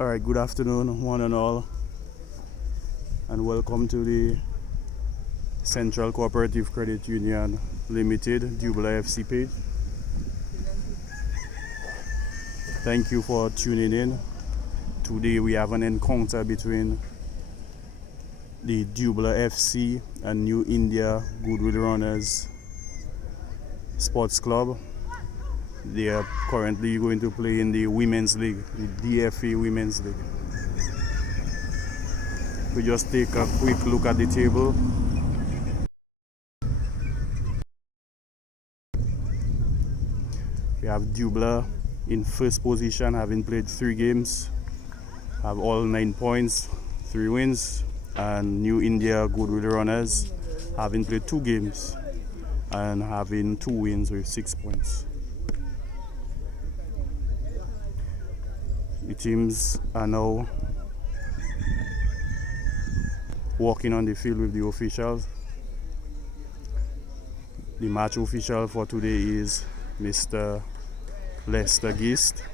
Alright, good afternoon, one and all, and welcome to the Central Cooperative Credit Union Limited Dublanc FC page. Thank you for tuning in. Today we have an encounter between the Dublanc FC and New India Goodwill Runners Sports Club. They are currently going to play in the Women's League, the DFA Women's League. We just take a quick look at the table. We have Dublanc in first position, having played 3 games, have all 9 points, 3 wins, and New India Goodwill Runners having played 2 games and having 2 wins with 6 points. The teams are now walking on the field with the officials. The match official for today is Mr. Lester Gist.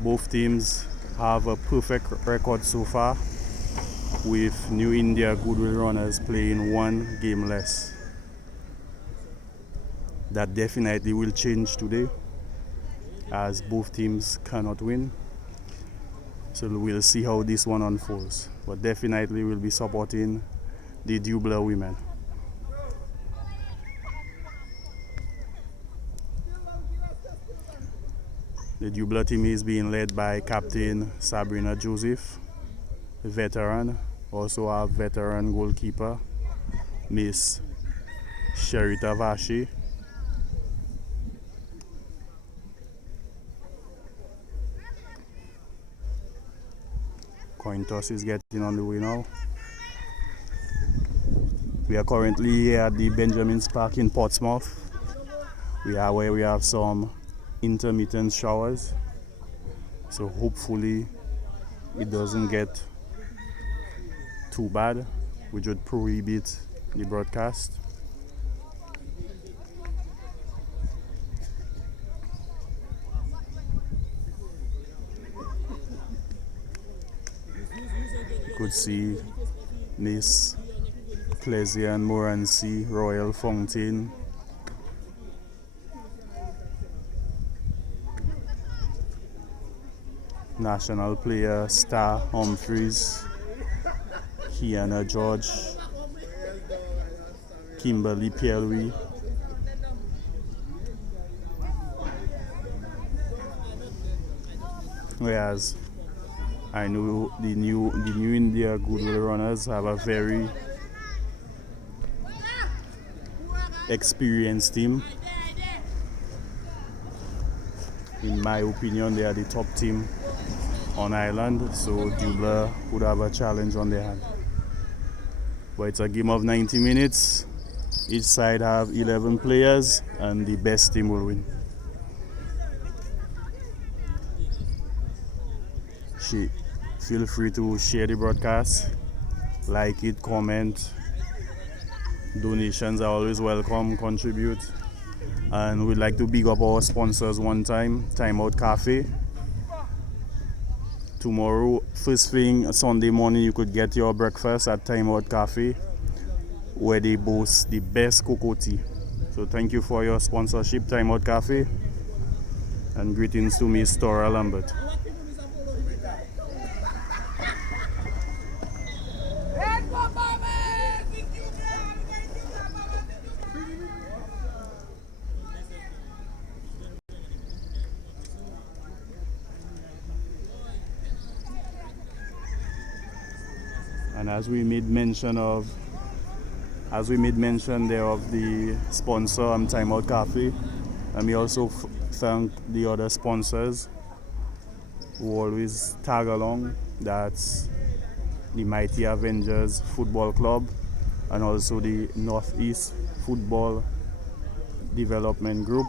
Both teams have a perfect record so far, with New India Goodwill Runners playing 1 game less. That definitely will change today, as both teams cannot win. So we'll see how this one unfolds. But definitely we'll be supporting the Dublanc women. The Dublanc team is being led by Captain Sabrina Joseph, a veteran. Also our veteran goalkeeper, Miss Sherita Vashi. Coin toss is getting on the way now. We are currently here at the Benjamin's Park in Portsmouth. We are where we have some intermittent showers. So hopefully it doesn't get too bad, which would prohibit the broadcast. You could see Miss Pleasant Morancy Royal Fountain. National player Star Humphreys, Kiana George, Kimberly Ker-ree, whereas I know the New India Goodwill Runners have a very experienced team. In my opinion, they are the top team on island, so Dublanc would have a challenge on their hand. But it's a game of 90 minutes. Each side have 11 players, and the best team will win. Feel free to share the broadcast, like it, comment. Donations are always welcome, contribute. And we'd like to big up our sponsors one time, Time Out Cafe. Tomorrow, first thing Sunday morning, you could get your breakfast at Time Out Cafe, where they boast the best cocoa tea. So thank you for your sponsorship, Time Out Cafe, and greetings to Miss Tora Lambert. And as we made mention there of the sponsor, Time Out Cafe, and we also thank the other sponsors who always tag along. That's the Mighty Avengers Football Club and also the Northeast Football Development Group,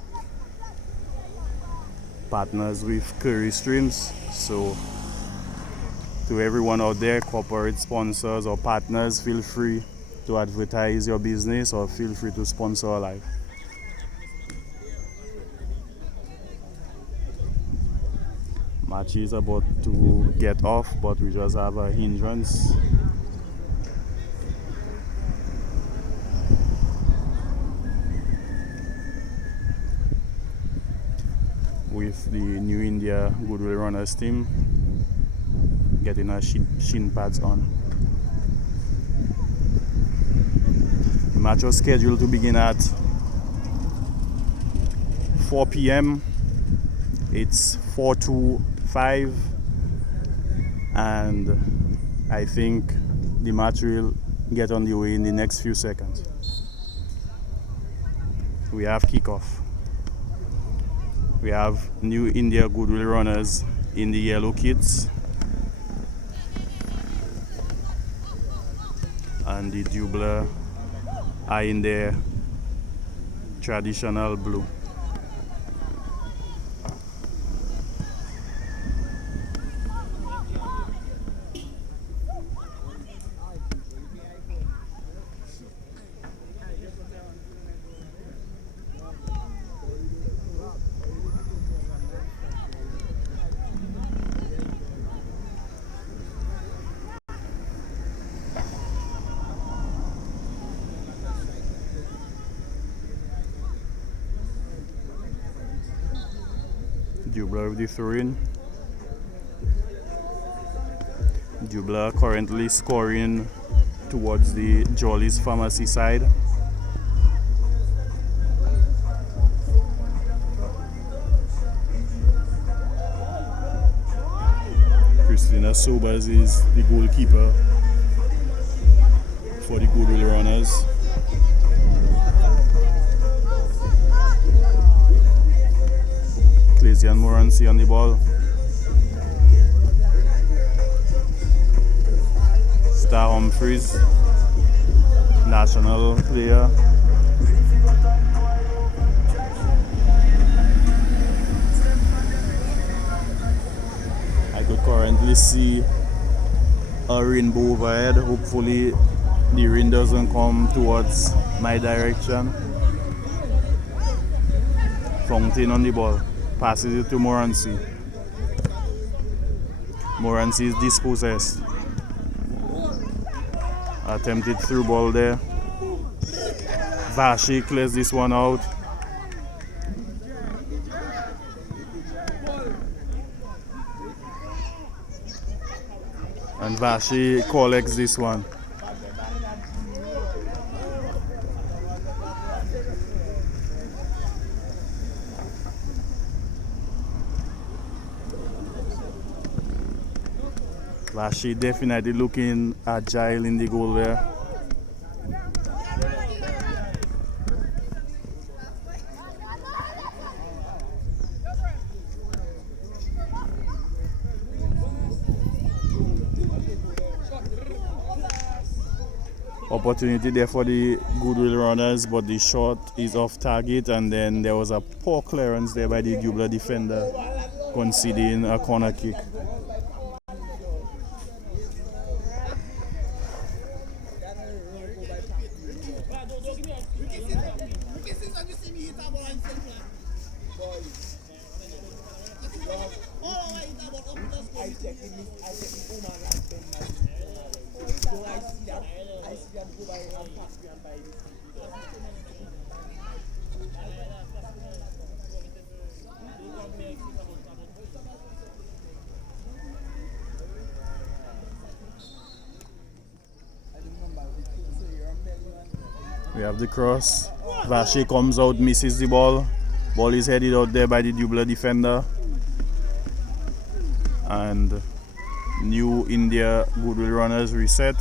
partners with Ker-ree Streams. So to everyone out there, corporate sponsors or partners, feel free to advertise your business or feel free to sponsor live. Match is about to get off, but we just have a hindrance. With the New India Goodwill Runners team getting our shin pads on. The match was scheduled to begin at 4 p.m. It's 4:25, and I think the match will get on the way in the next few seconds. We have kickoff. We have New India Goodwill Runners in the yellow kits, and the Dublanc are in their traditional blue. Dublanc with the throw-in. Dublanc currently scoring towards the Jolly's Pharmacy side. Christina Sobers is the goalkeeper for the Goodwill Runners. Claysian Morancy on the ball. Star Humphreys, national player. I could currently see a rainbow overhead. Hopefully the rain doesn't come towards my direction. Fountain on the ball. Passes it to Morancy. Morancy is dispossessed. Attempted through ball there. Vashi clears this one out. And Vashi collects this one. Vashi definitely looking agile in the goal there. Opportunity there for the Goodwill Runners, but the shot is off target, and then there was a poor clearance there by the Dublanc defender, conceding a corner kick. We have the cross. Vashi comes out, misses the ball. Ball is headed out there by the Dublanc defender. And New India Goodwill Runners reset.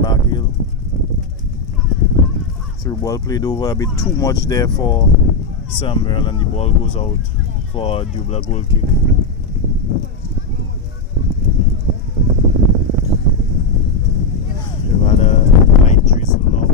Back heel. Through ball played over a bit too much there for Samuel, and the ball goes out for a Dublanc goal kick. We've had a light drizzle now.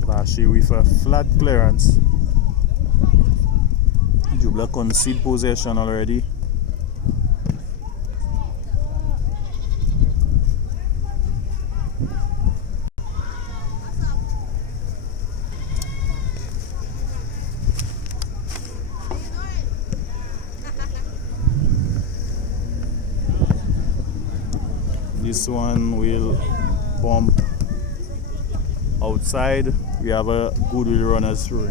Vashi with a flat clearance. Dublanc concede possession already. This one will bump outside. We have a Goodwill runners through.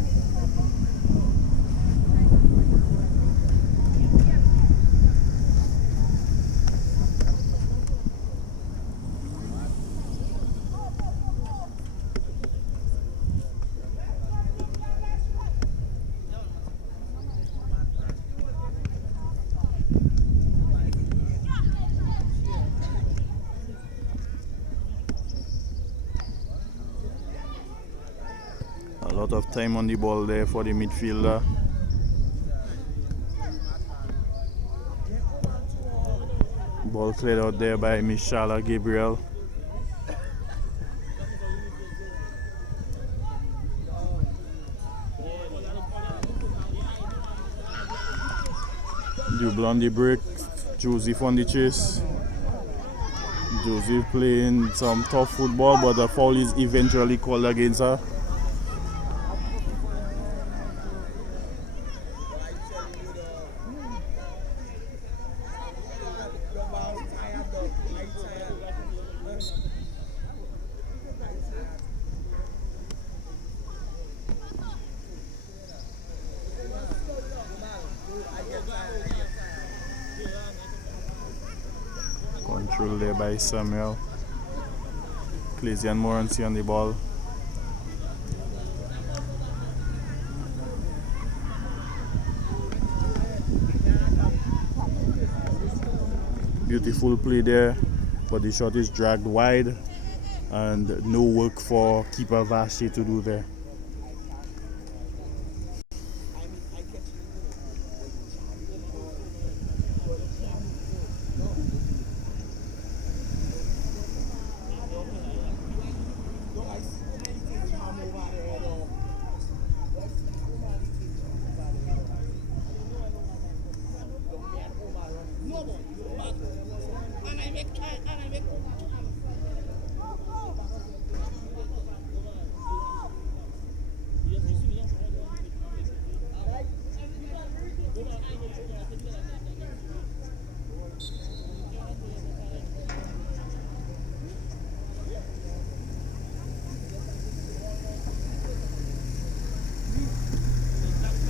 A lot of time on the ball there for the midfielder. Ball cleared out there by Mishala Gabriel. Dublanc on the break. Joseph on the chase. Joseph playing some tough football, but the foul is eventually called against her. Control there by Samuel. Claysian Morancy on the ball. Beautiful play there, but the shot is dragged wide and no work for keeper Vashi to do there.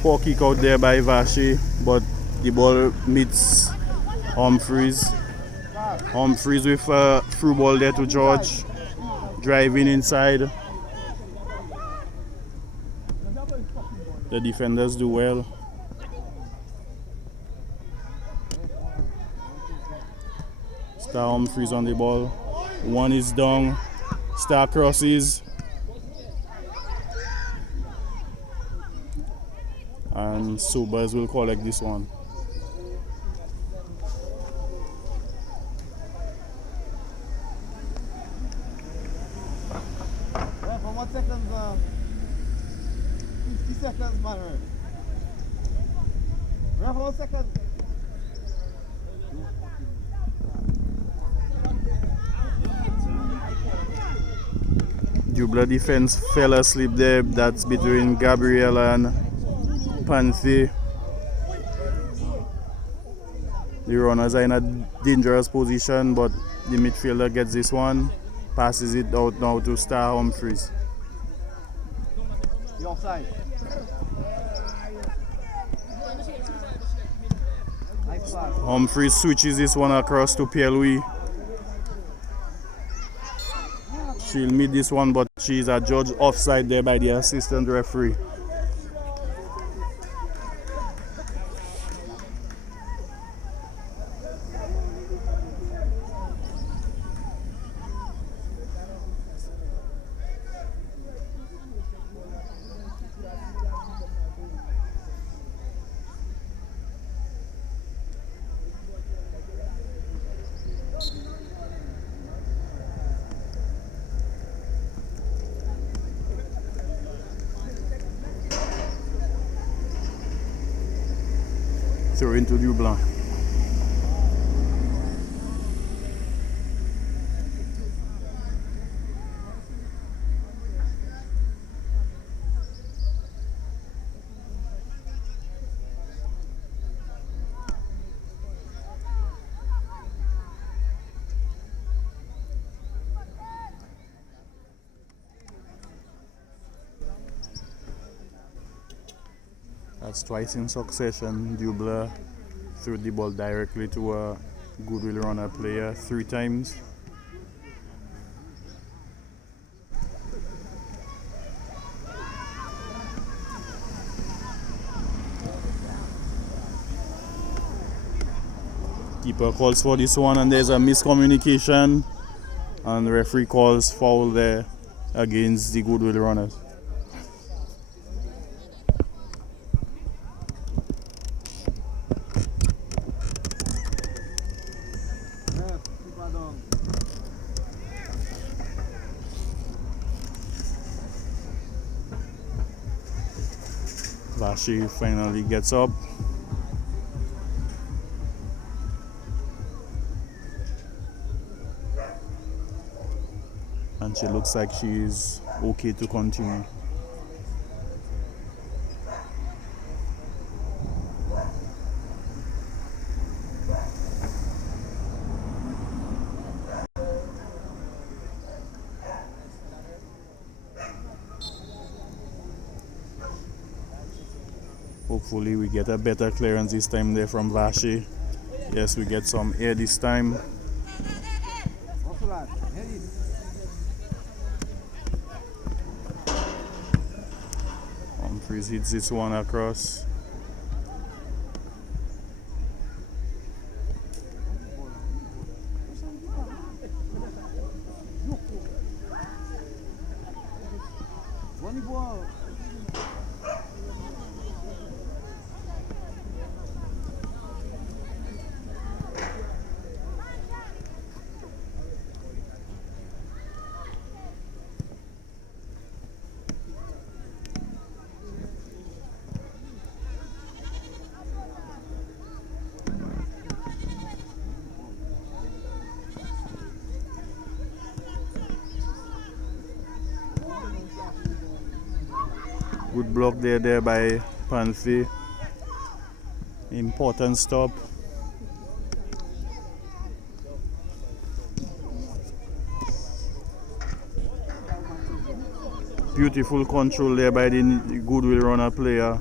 Poor kick out there by Vashi, but the ball meets Humphreys. Humphreys with a through ball there to George. Driving inside. The defenders do well. Star Humphreys on the ball. One is down. Star crosses. And Sobers will collect this one. Yeah, for 1 second, 50 seconds, man. Yeah, for 1 second. Dublanc defense fell asleep there. That's between Gabriel and Panthe. The runners are in a dangerous position, but the midfielder gets this one, passes it out now to Star Humphreys. You're offside. Nice pass. Humphreys switches this one across to Ker-ree. She'll meet this one, but she's adjudged offside there by the assistant referee. Throw into Dublanc. That's twice in succession. Dublanc threw the ball directly to a Goodwill runner player 3 times. Keeper calls for this one, and there's a miscommunication, and the referee calls foul there against the Goodwill runners. Keeper down. Vashi finally gets up. And she looks like she's okay to continue. Hopefully we get a better clearance this time there from Vashi. Yes, we get some air this time. Also lad, head Humphries hits this one across. One ball. Good block there by Panfi. Important stop. Beautiful control there by the Goodwill runner player.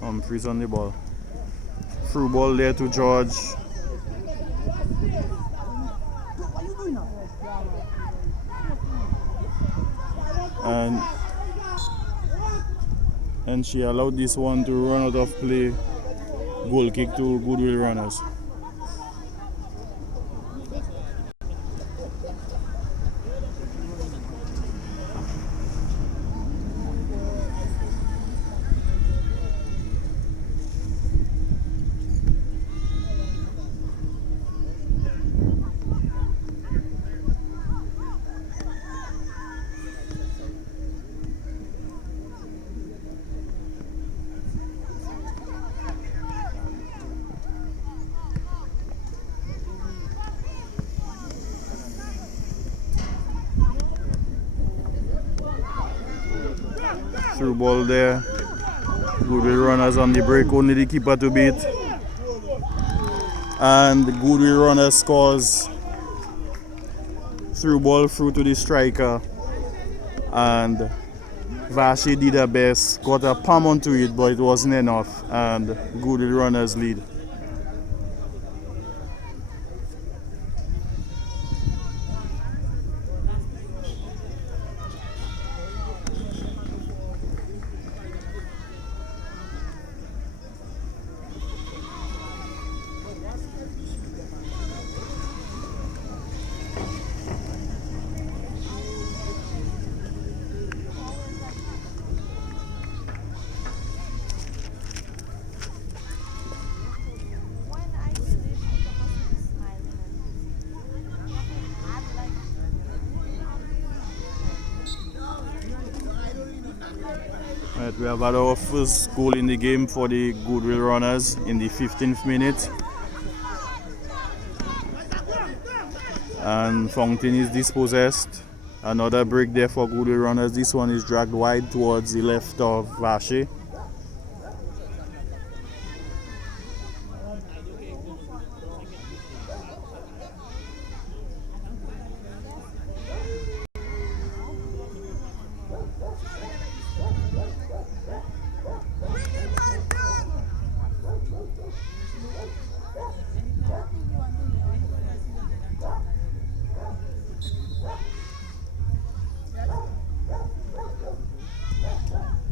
Humphries on the ball. Through ball there to George. And she allowed this one to run out of play. Goal kick to Goodwill runners. Through ball there. Goodwill runners on the break, only the keeper to beat. And the Goodwill runner scores. Through ball through to the striker. And Vashi did her best, got a palm onto it, but it wasn't enough. And Goodwill runners lead. We have had our first goal in the game for the Goodwill runners in the 15th minute. And Fountain is dispossessed. Another break there for Goodwill runners. This one is dragged wide towards the left of Vache.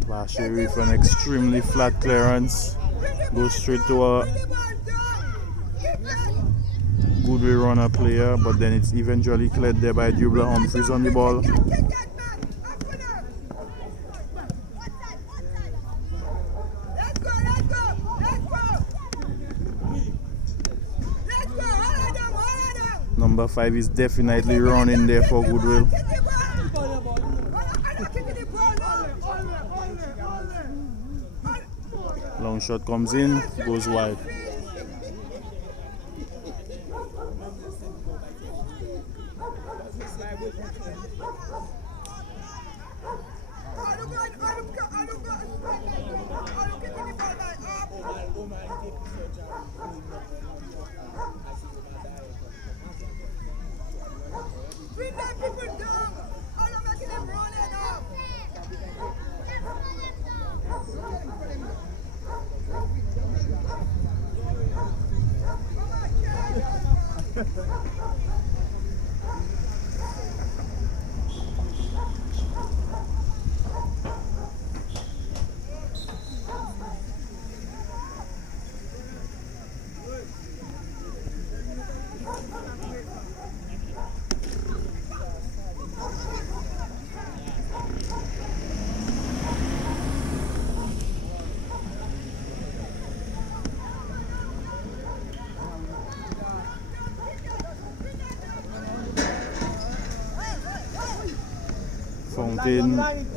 Vache with an extremely flat clearance. Goes straight to a Goodwill runner player, but then it's eventually cleared there by Dublanc. Humphreys on the ball. Number 5 is definitely running there for Goodwill. Long shot comes in, goes wide.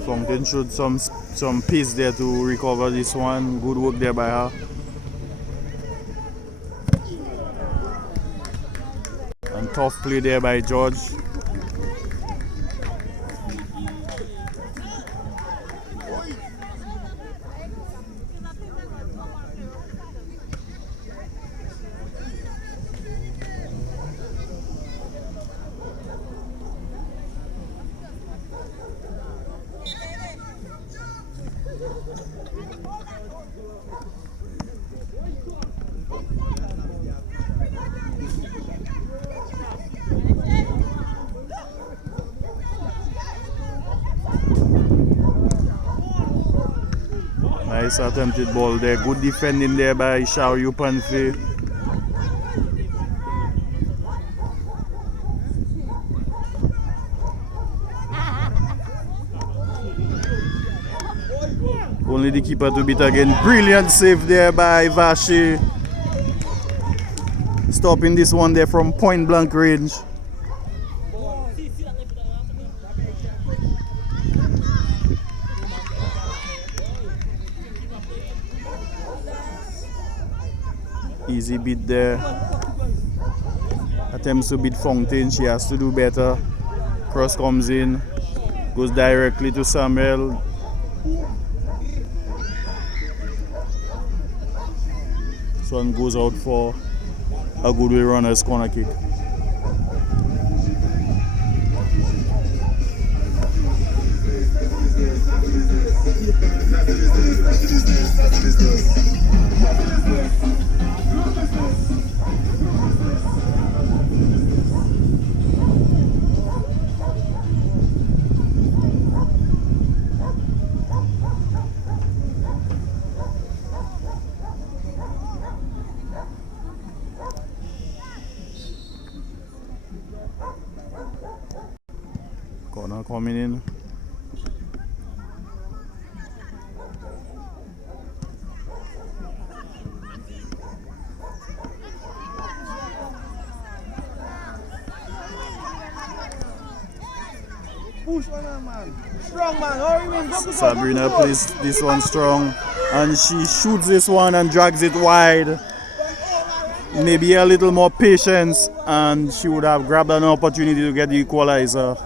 Fountain showed some pace there to recover this one. Good work there by her. And tough play there by George. Nice attempted ball there. Good defending there by Shao Yupanfe. Only the keeper to beat again. Brilliant save there by Vache. Stopping this one there from point blank range. Easy beat there. Attempts to beat Fountain. She has to do better. Cross comes in. Goes directly to Samuel. This one goes out for a Goodwill runner's corner kick. Corner coming in. push on her, man. Strong, man. Hurry, man. Go, Sabrina plays this one strong, and she shoots this one and drags it wide. Maybe a little more patience, and she would have grabbed an opportunity to get the equalizer.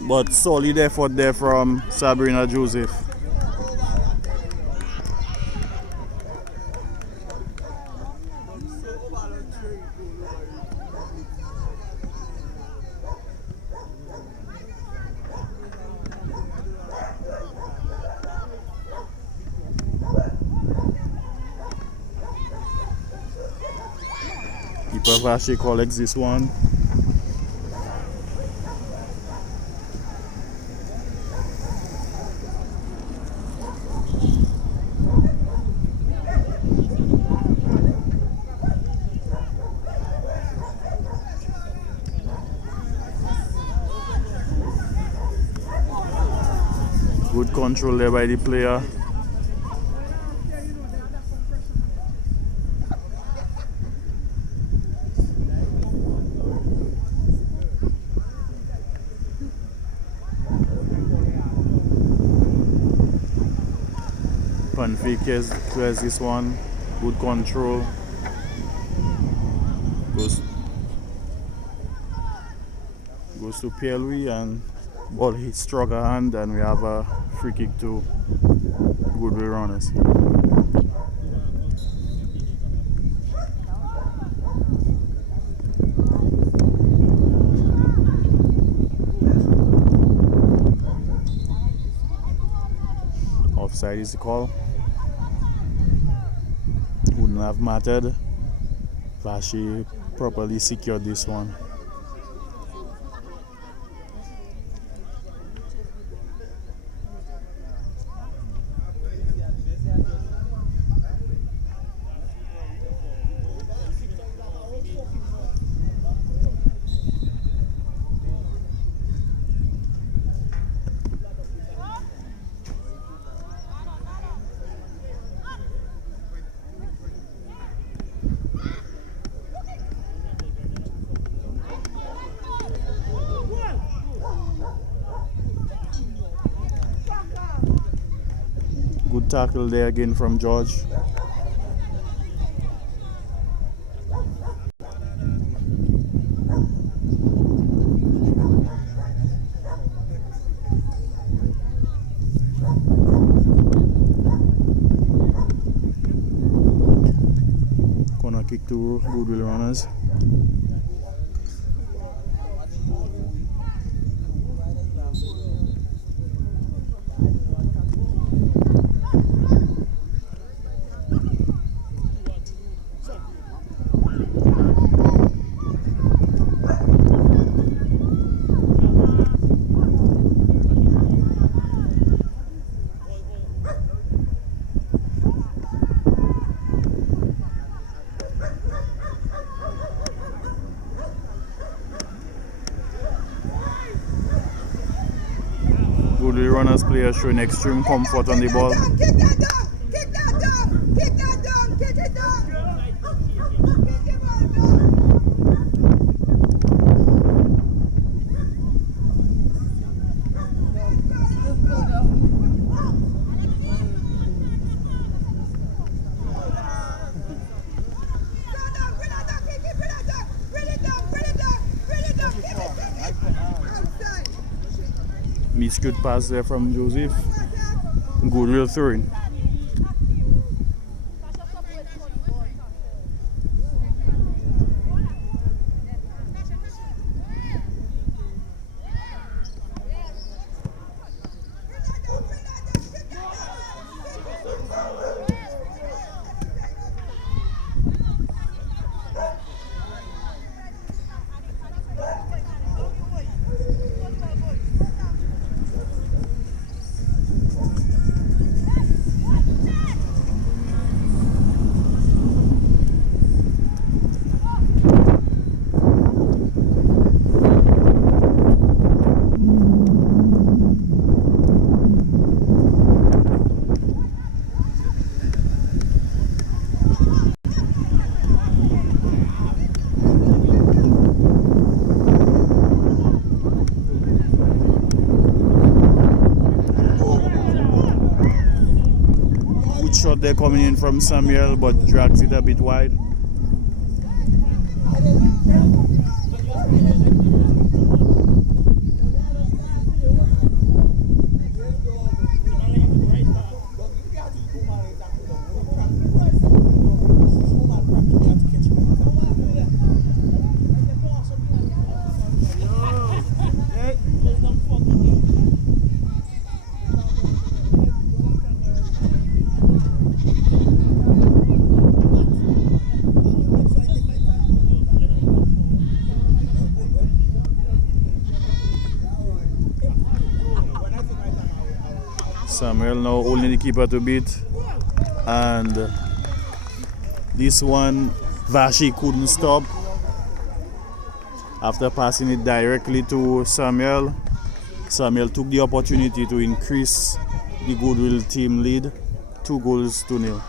But solid effort there from Sabrina Joseph. Keeper Vache collects this one. Good control there by the player. Panfi clears this one. Good control. Goes to Ker-ree, and ball hits struck a hand, and we have a free kick to Goodwill runners. Offside is the call. Wouldn't have mattered. Vache properly secured this one. Good tackle there again from George. Corner kick to Goodwill runners. Goodwill runners players showing extreme comfort on the ball. Kick that down! Kick that down! Kick that down! Kick it down! Kick it down! Good pass there from Joseph. Goodwill throwing. out there coming in from Samuel, but drags it a bit wide. Samuel now only the keeper to beat, and this one Vashi couldn't stop after passing it directly to Samuel. Samuel took the opportunity to increase the Goodwill team lead 2-0.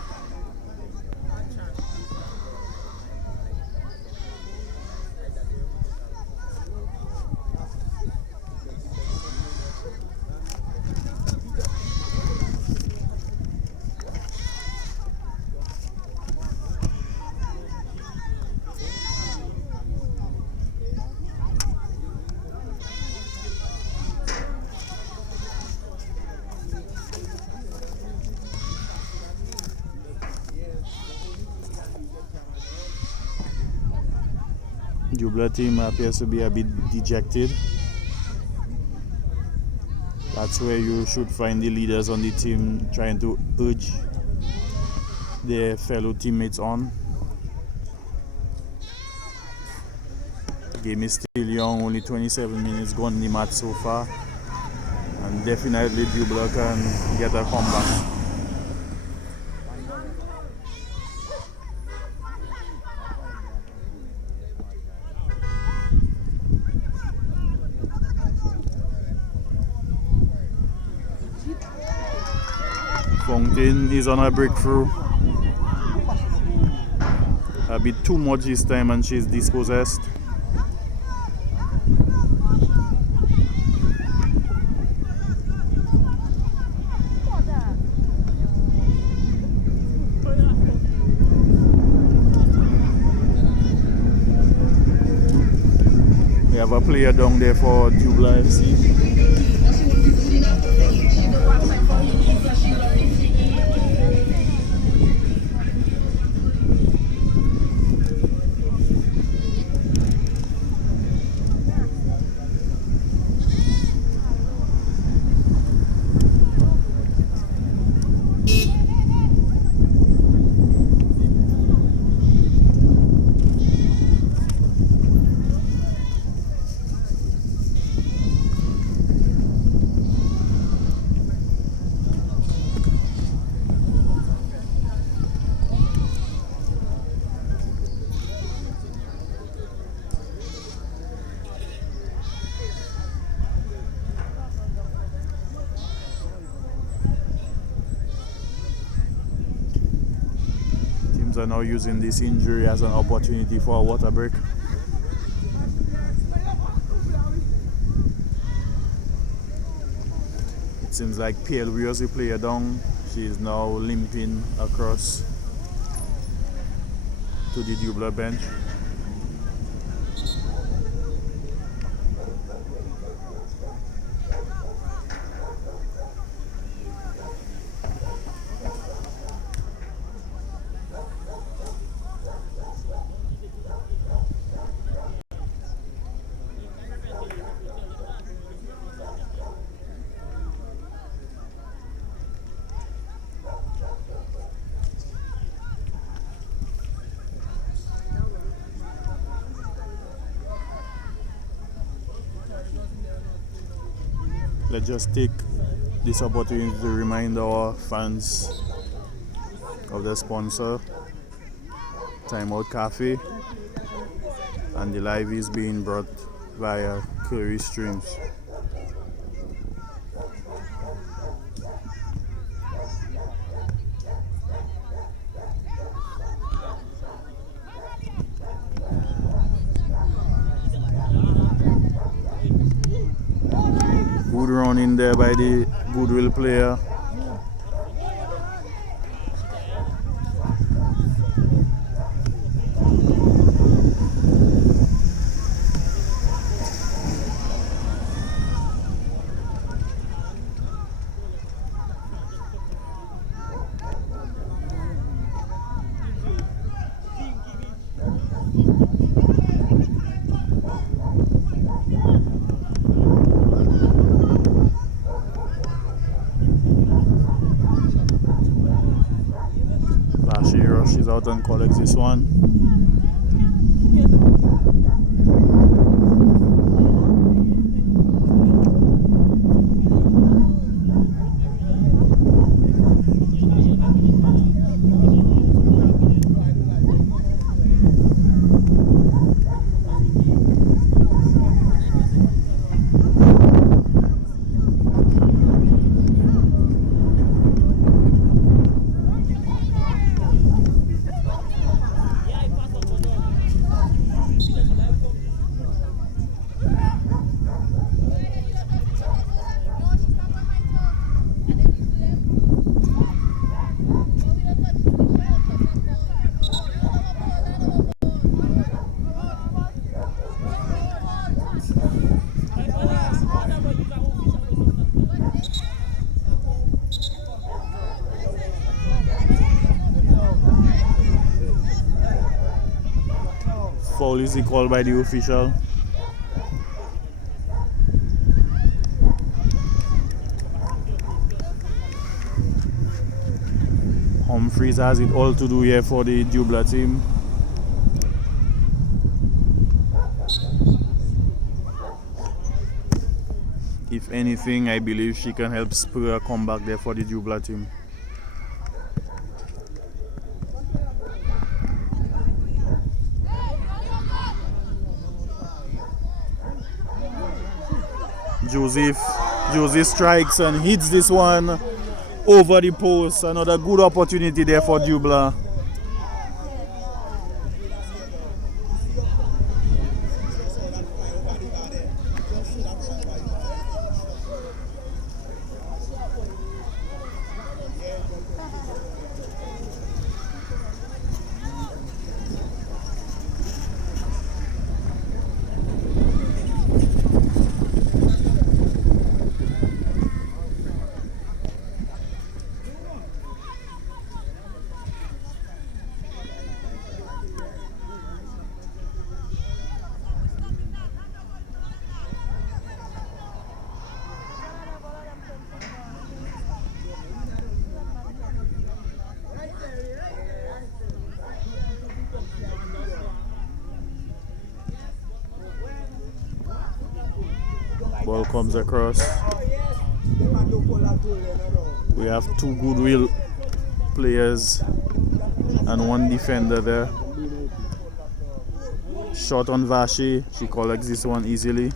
Dublanc team appears to be a bit dejected. That's where you should find the leaders on the team trying to urge their fellow teammates on. The game is still young, only 27 minutes gone in the match so far, and definitely Dublanc can get a comeback. Fountain is on a breakthrough. A bit too much this time and she's dispossessed. We have a player down there for Dublanc FC. Are now using this injury as an opportunity for a water break. It seems like Ker-ree was the player down. She is now limping across to the Dublanc bench. Let's just take this opportunity to remind our fans of the sponsor, Timeout Cafe, and the live is being brought via Ker-ree streams. Good run in there by the Goodwill player. shot and collects this one. Foul is called by the official. Humphreys has it all to do here for the Dublanc team. If anything, I believe she can help spur a comeback there for the Dublanc team. Joseph strikes and hits this one over the post. Another good opportunity there for Dublanc. Ball comes across. We have two Goodwill players and one defender there. Shot on Vache. She collects this one easily.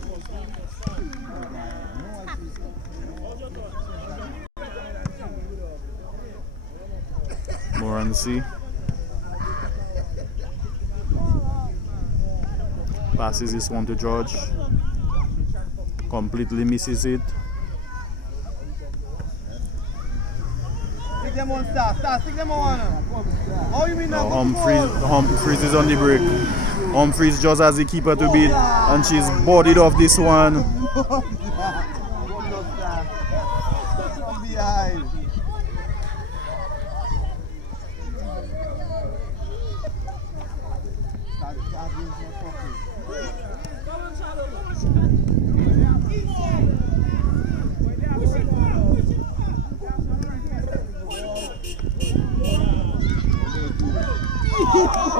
Morancy. Passes this one to George. Completely misses it. Stick them on, Star. Stick them on. How you mean now? Humphreys is on the break. Humphreys just has the keeper to beat, and she's bodied off this one.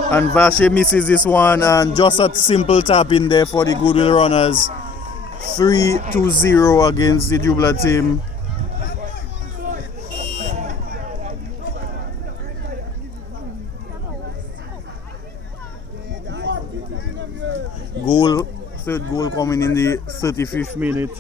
And Vache misses this one, and just a simple tap in there for the Goodwill runners. 3-0 against the Dublanc team. Third goal coming in the 35th minute.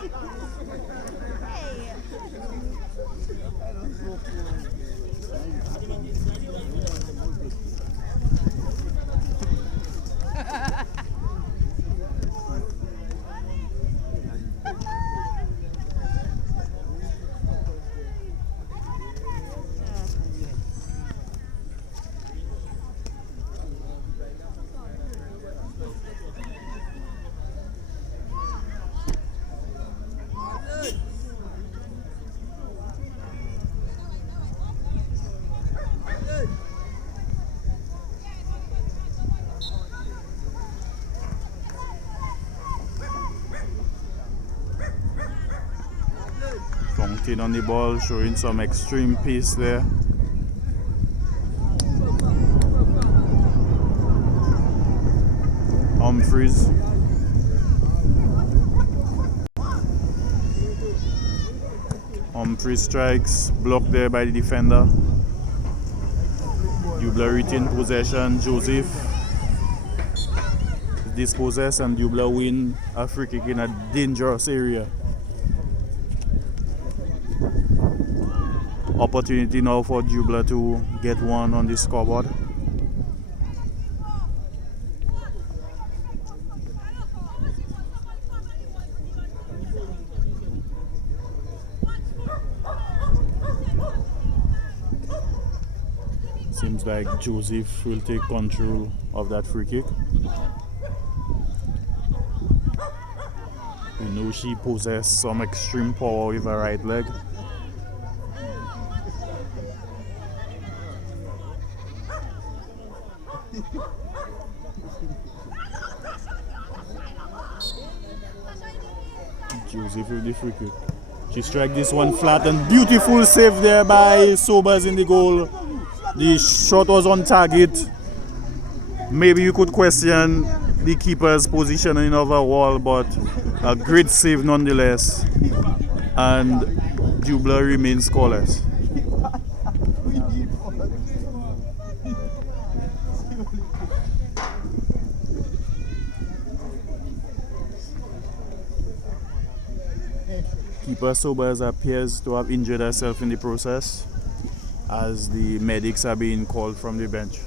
Fountain on the ball, showing some extreme pace there. Humphreys. Humphreys strikes, blocked there by the defender. Dublanc retain possession. Joseph dispossessed and Dublanc win a free kick in a dangerous area. Opportunity now for Dublanc to get one on the scoreboard. Seems like Joseph will take control of that free kick. We know she possesses some extreme power with her right leg. Joseph with the free kick. She strike this one flat and beautiful save there by Sobers in the goal. The shot was on target. Maybe you could question the keeper's positioning of a wall, but a great save nonetheless. And Dublanc remains scoreless. Keeper Sobers appears to have injured herself in the process as the medics are being called from the bench.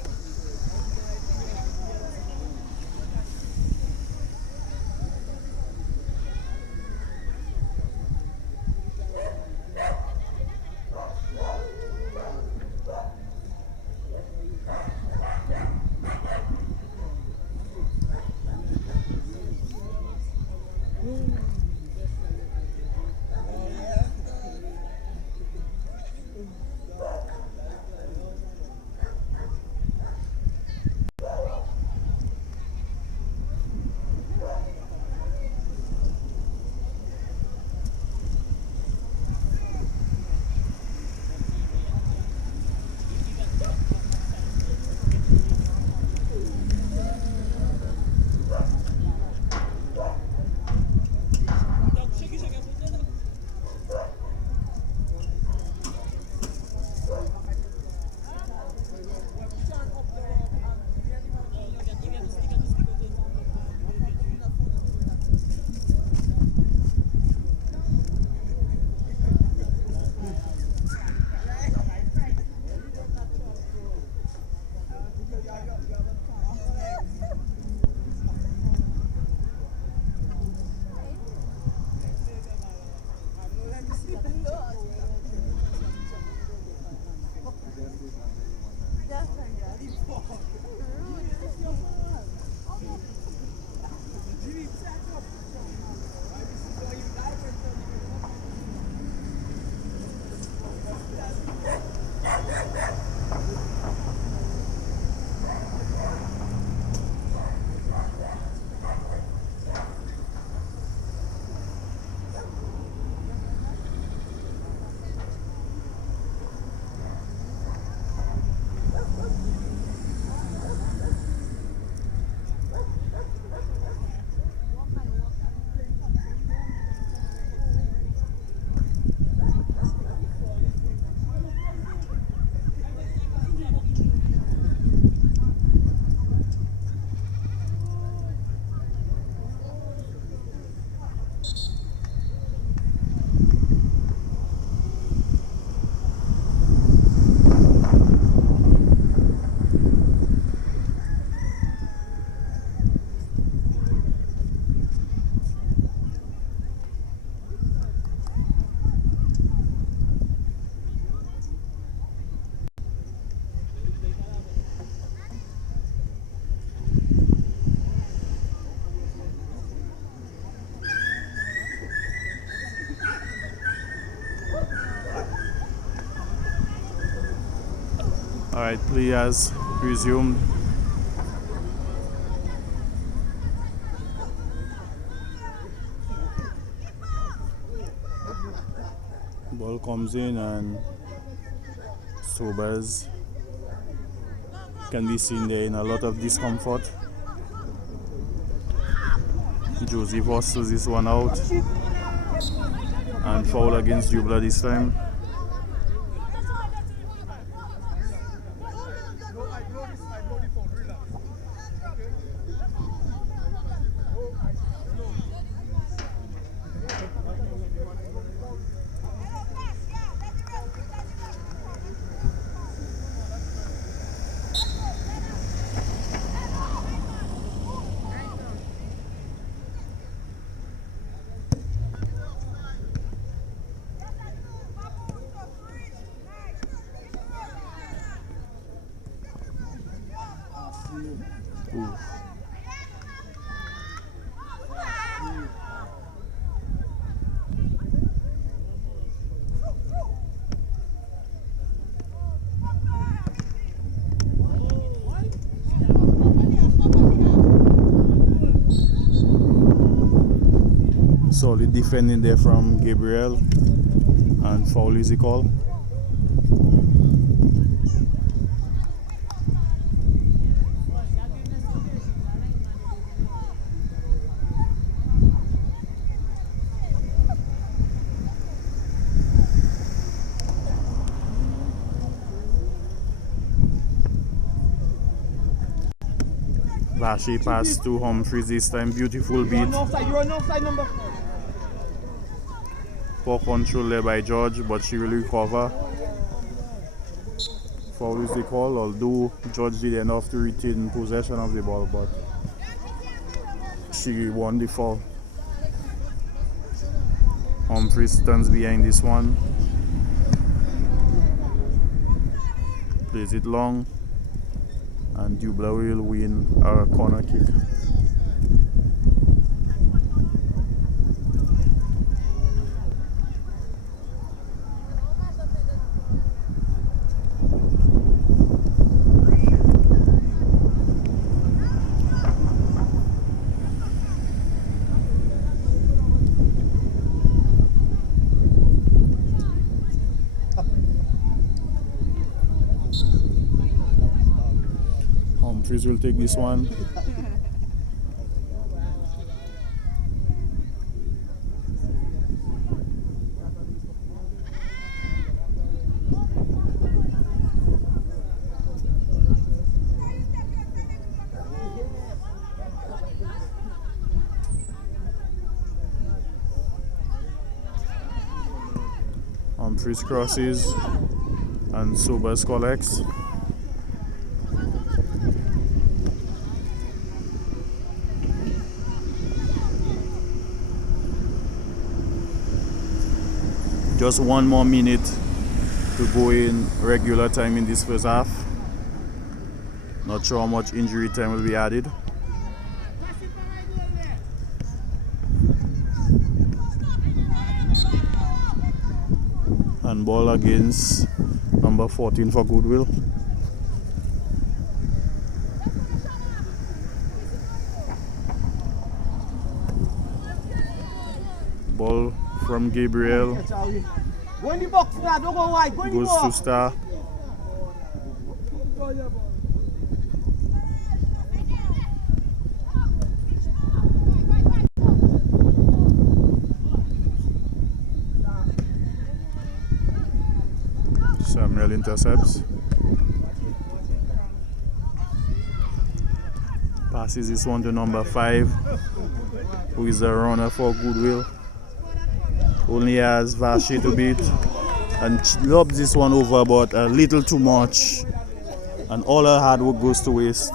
Alright, play has resumed. Ball comes in and Sobers can be seen there in a lot of discomfort. Joseph hustles this one out. And foul against Dublanc this time. Ooh. Solid defending there from Gabriel, and foul is the call. Vashi pass to Humphries this time. Beautiful beat. You're on offside number 4. Poor control there by George, but she will recover. Foul is the call, although George did enough to retain possession of the ball, but she won the foul. Humphries stands behind this one. Plays it long. And Dublanc will win a corner kick. Humphries will take this one. Humphries crosses and Sobers collects. Just one more minute to go in regular time in this first half. Not sure how much injury time will be added. And ball against number 14 for Goodwill. Ball from Gabriel. Go in the box now, don't go wide. Go in the Goes box. to Star. Samuel intercepts. Passes this one to number 5, who is a runner for Goodwill. Only has Vashi to beat, and she lobs this one over, but a little too much, and all her hard work goes to waste.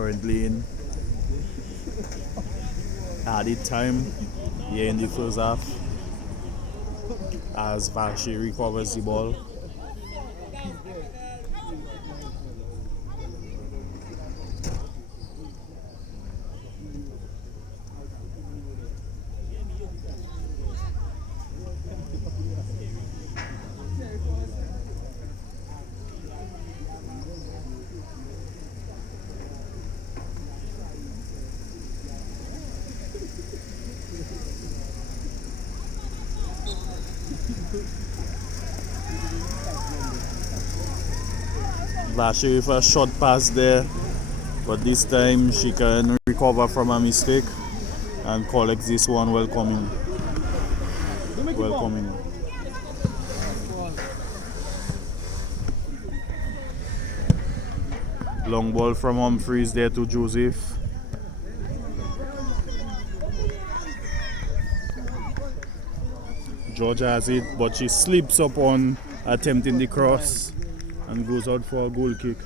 currently in added time here in the first half as Vache recovers the ball. Vache with a short pass there, but this time she can recover from a mistake and collects this one welcoming. Welcoming. Long ball from Humphreys there to Joseph. George has it, but she slips up on attempting the cross and goes out for a goal kick.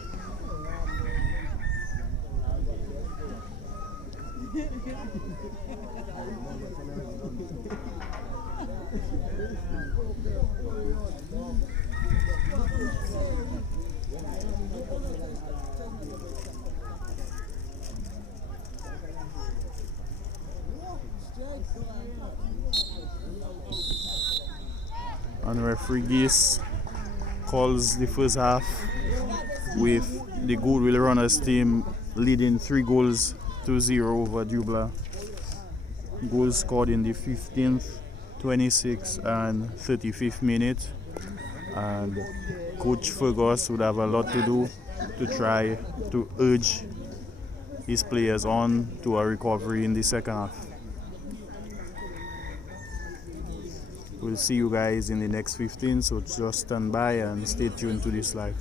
And referee Geese calls the first half with the Goodwill Runners team leading 3-0 over Dublanc. Goals scored in the 15th, 26th and 35th minute, and Coach Fergus would have a lot to do to try to urge his players on to a recovery in the second half. We'll see you guys in the next 15, so just stand by and stay tuned to this live.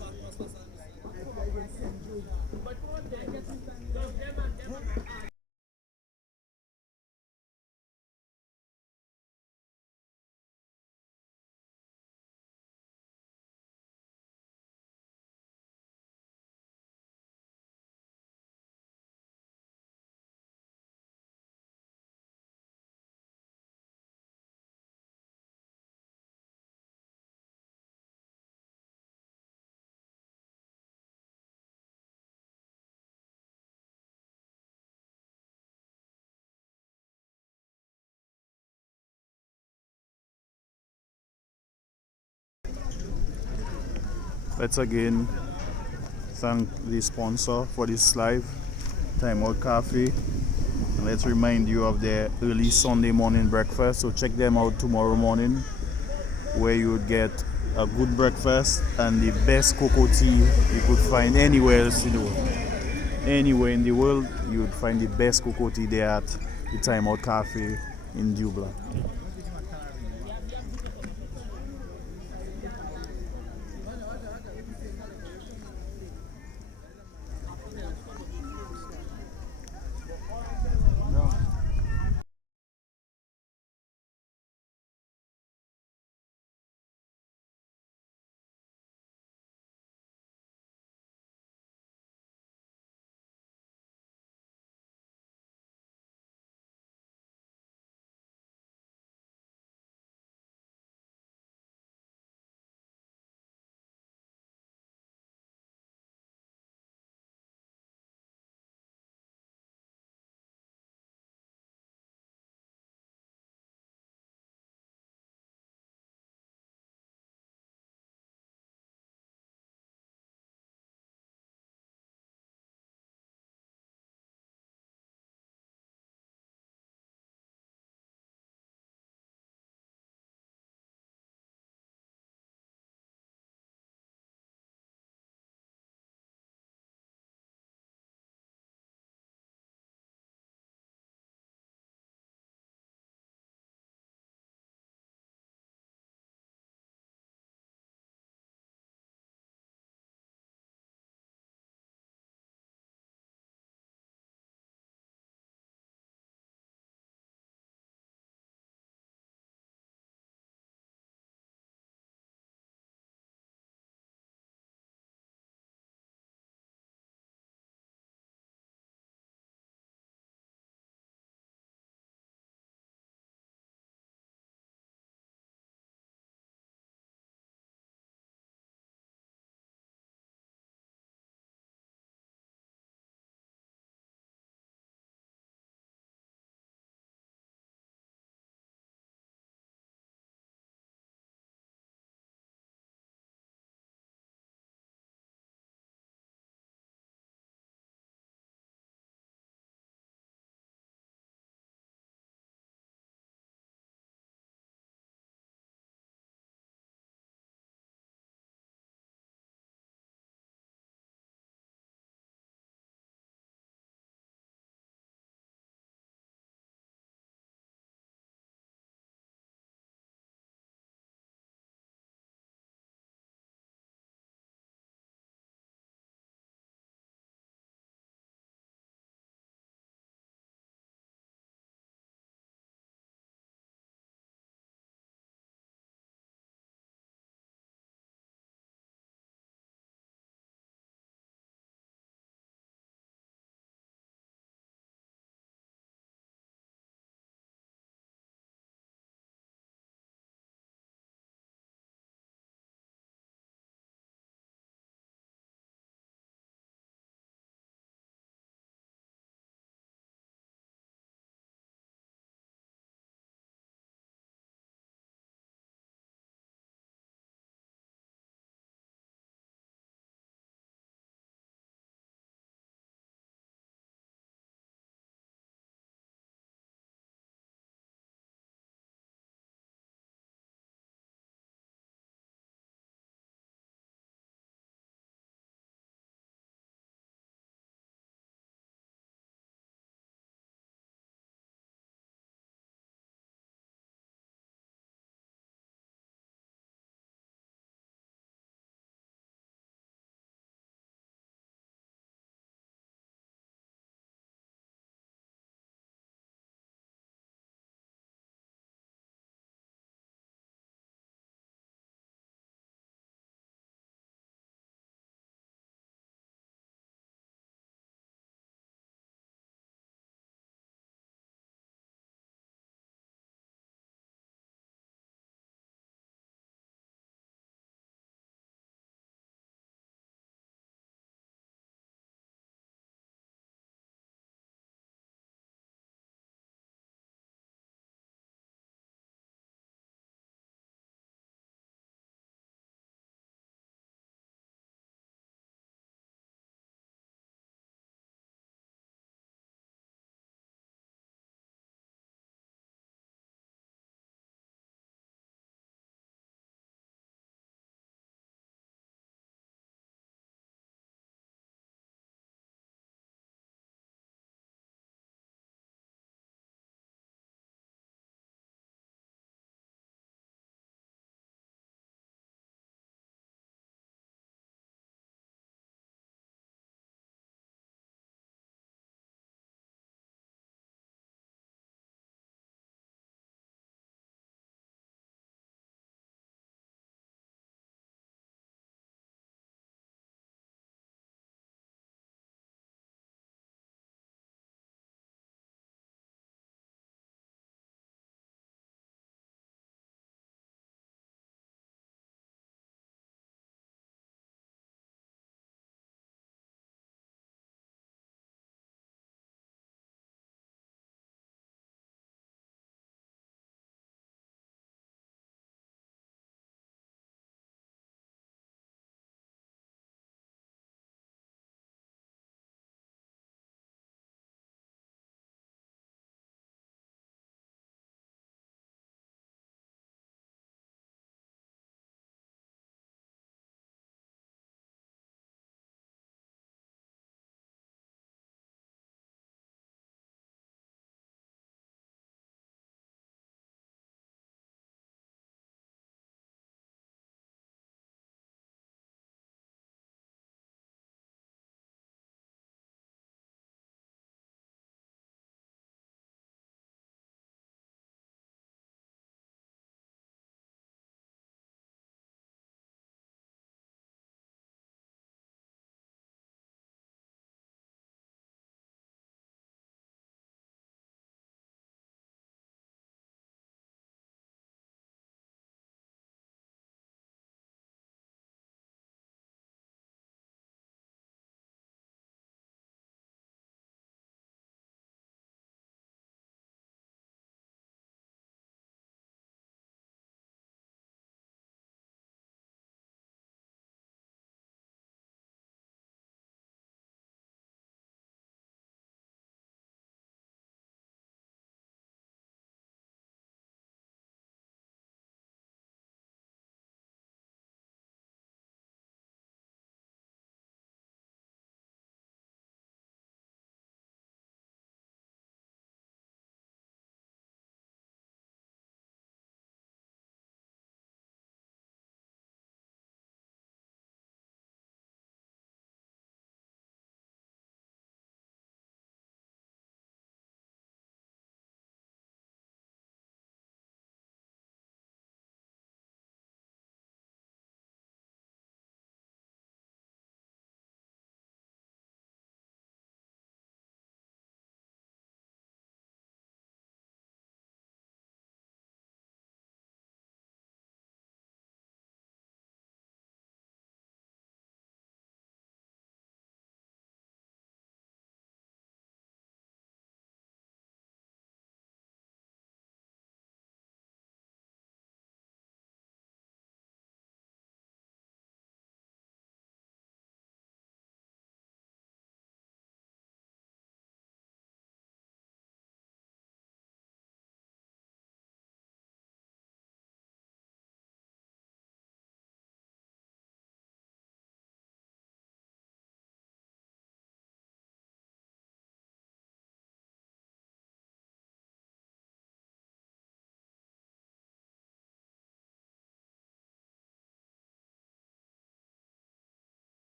Let's again thank the sponsor for this live, Time Out Cafe. And let's remind you of their early Sunday morning breakfast. So check them out tomorrow morning, where you would get a good breakfast and the best cocoa tea you could find anywhere else in the world. Anywhere in the world, you would find the best cocoa tea there at the Time Out Cafe in Dublanc.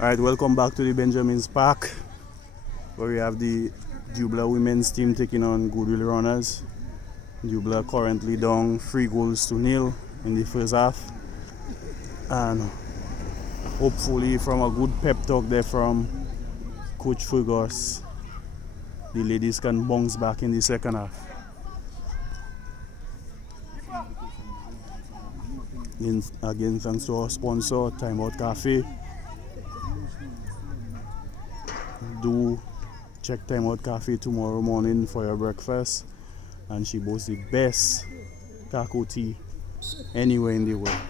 Alright, welcome back to the Benjamin's Park, where we have the Dublanc women's team taking on Goodwill runners. Dublanc currently down 3-0 in the first half. And hopefully from a good pep talk there from Coach Fergus, the ladies can bounce back in the second half. Again, thanks to our sponsor, Time Out Cafe. Do check Time Out Cafe tomorrow morning for your breakfast, and she boasts the best cacao tea anywhere in the world.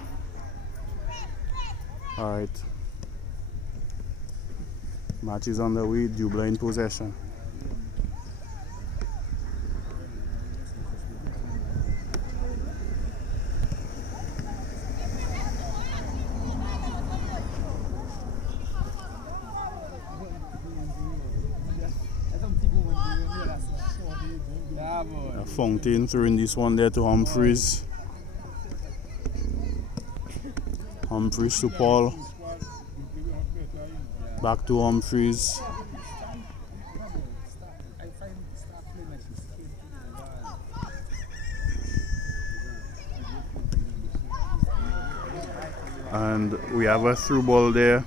Alright, match is on the way. Dublanc in possession. A Fountain throwing this one there to Humphreys. Humphreys to Paul. Back to Humphreys. And we have a through ball there.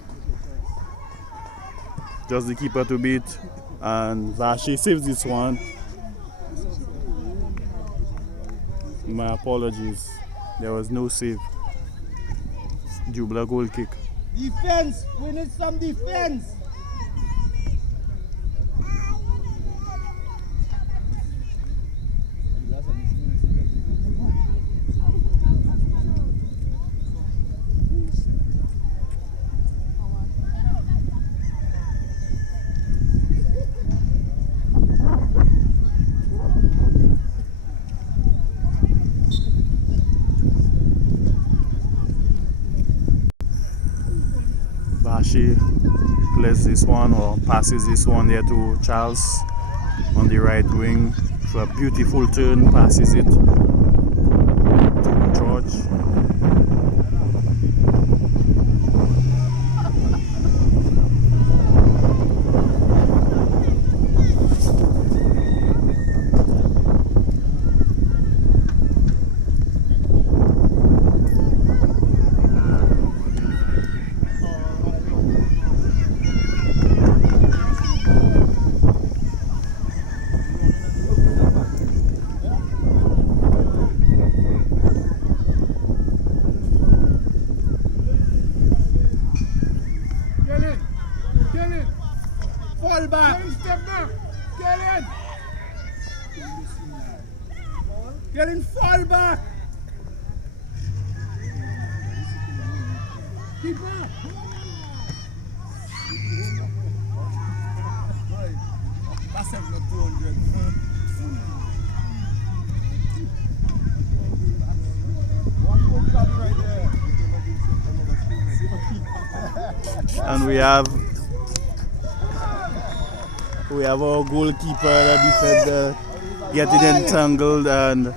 Just the keeper to beat. And Vashi saves this one. My apologies. There was no save. Dublanc goal kick. Defense! We need some defense! Vashi plays this one or passes this one there to Charles on the right wing for a beautiful turn, passes it to George. Fall back! Step back! Get in! Fall back! Keep up! That's 200. And we have our goalkeeper, the defender, getting entangled, and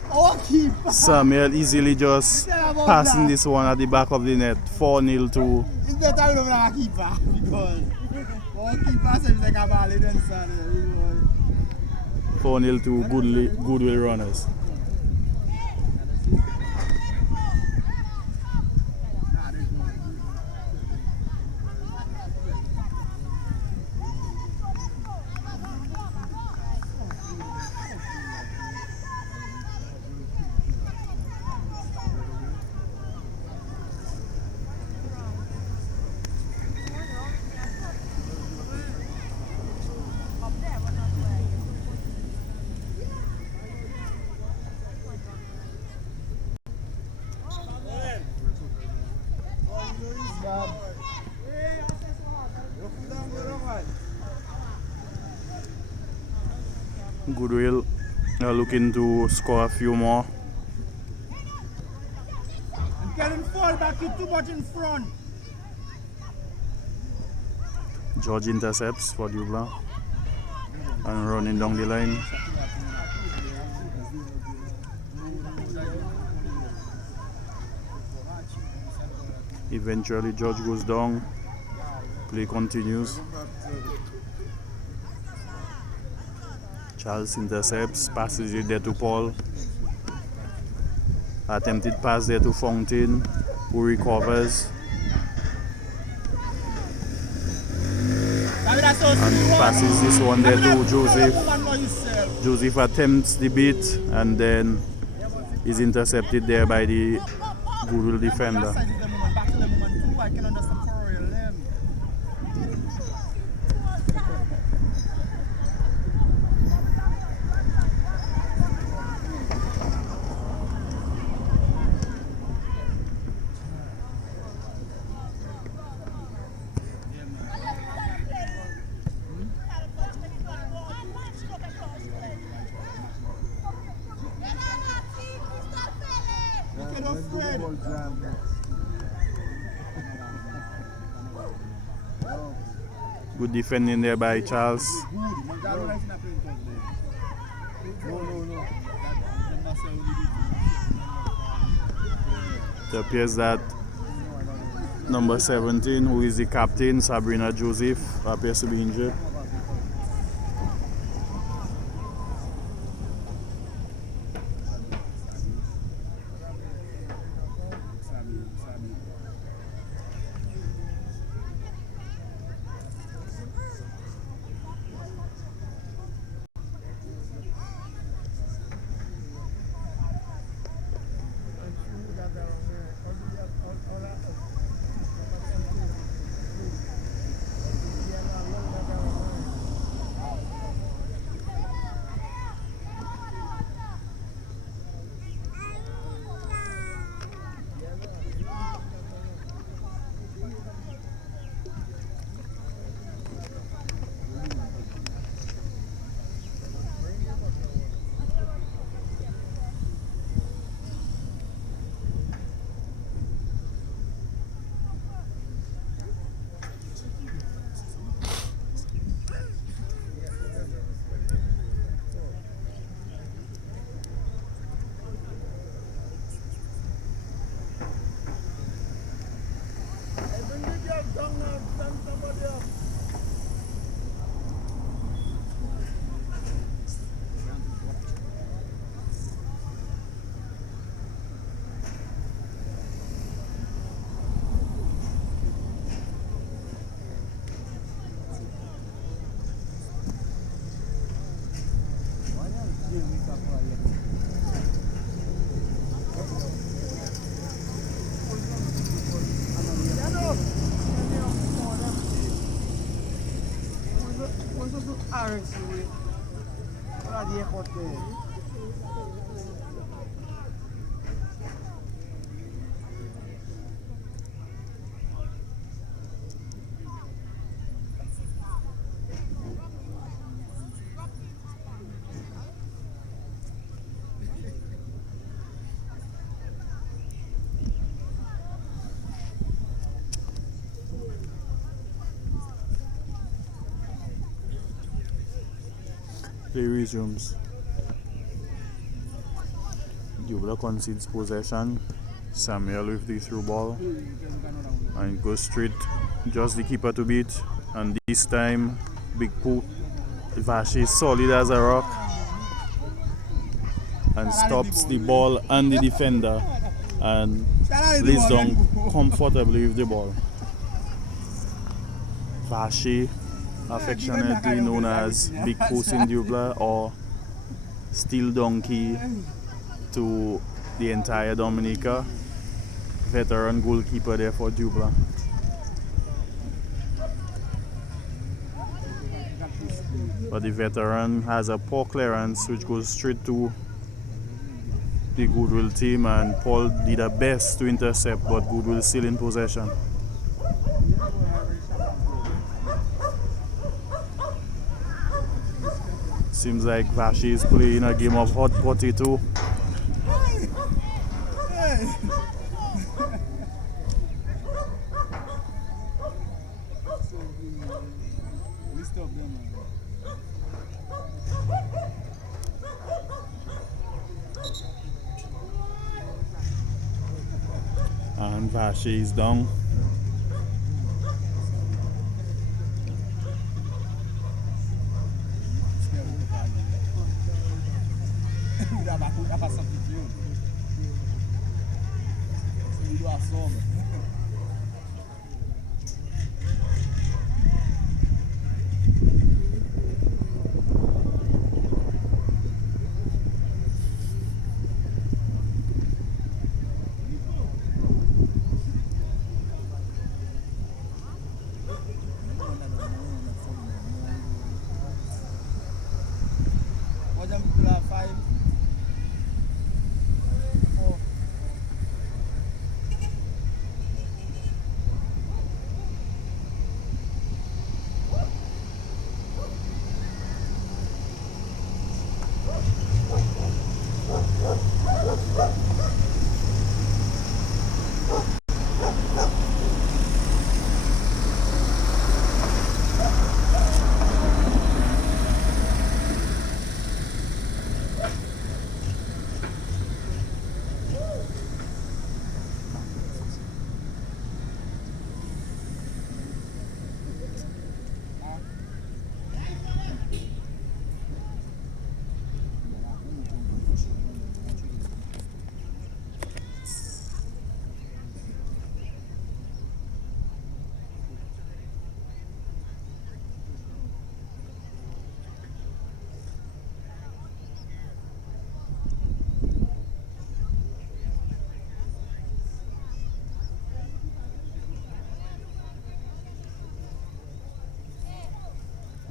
Samuel easily just passing this one at the back of the net. 4-0 to. It's better we don't have a keeper because our keeper seems like a ball inside. 4-0 to Goodwill runners. Goodwill are looking to score a few more. And get him fall back, you're too much in front. George intercepts for Dublanc and running down the line. Eventually George goes down. Play continues. Charles intercepts, passes it there to Paul. Attempted pass there to Fountain, who recovers. And passes this one there to Joseph. Joseph attempts the beat and then is intercepted there by the Goodwill defender. Good defending there by Charles. It appears that number 17, who is the captain, Sabrina Joseph, appears to be injured. Play resumes. Dublanc concedes possession. Samuel with the through ball. And it goes straight, just the keeper to beat. And this time, Big Pooh, Vashi is solid as a rock. And stops the ball and the defender. And lays down comfortably with the ball. Vashi, affectionately known as Big Puss in Dublanc or Steel Donkey to the entire Dominica. Veteran goalkeeper there for Dublanc. But the veteran has a poor clearance which goes straight to the Goodwill team, and Paul did her best to intercept, but Goodwill still in possession. Seems like Vashi is playing a game of hot potato. And Vashi is down.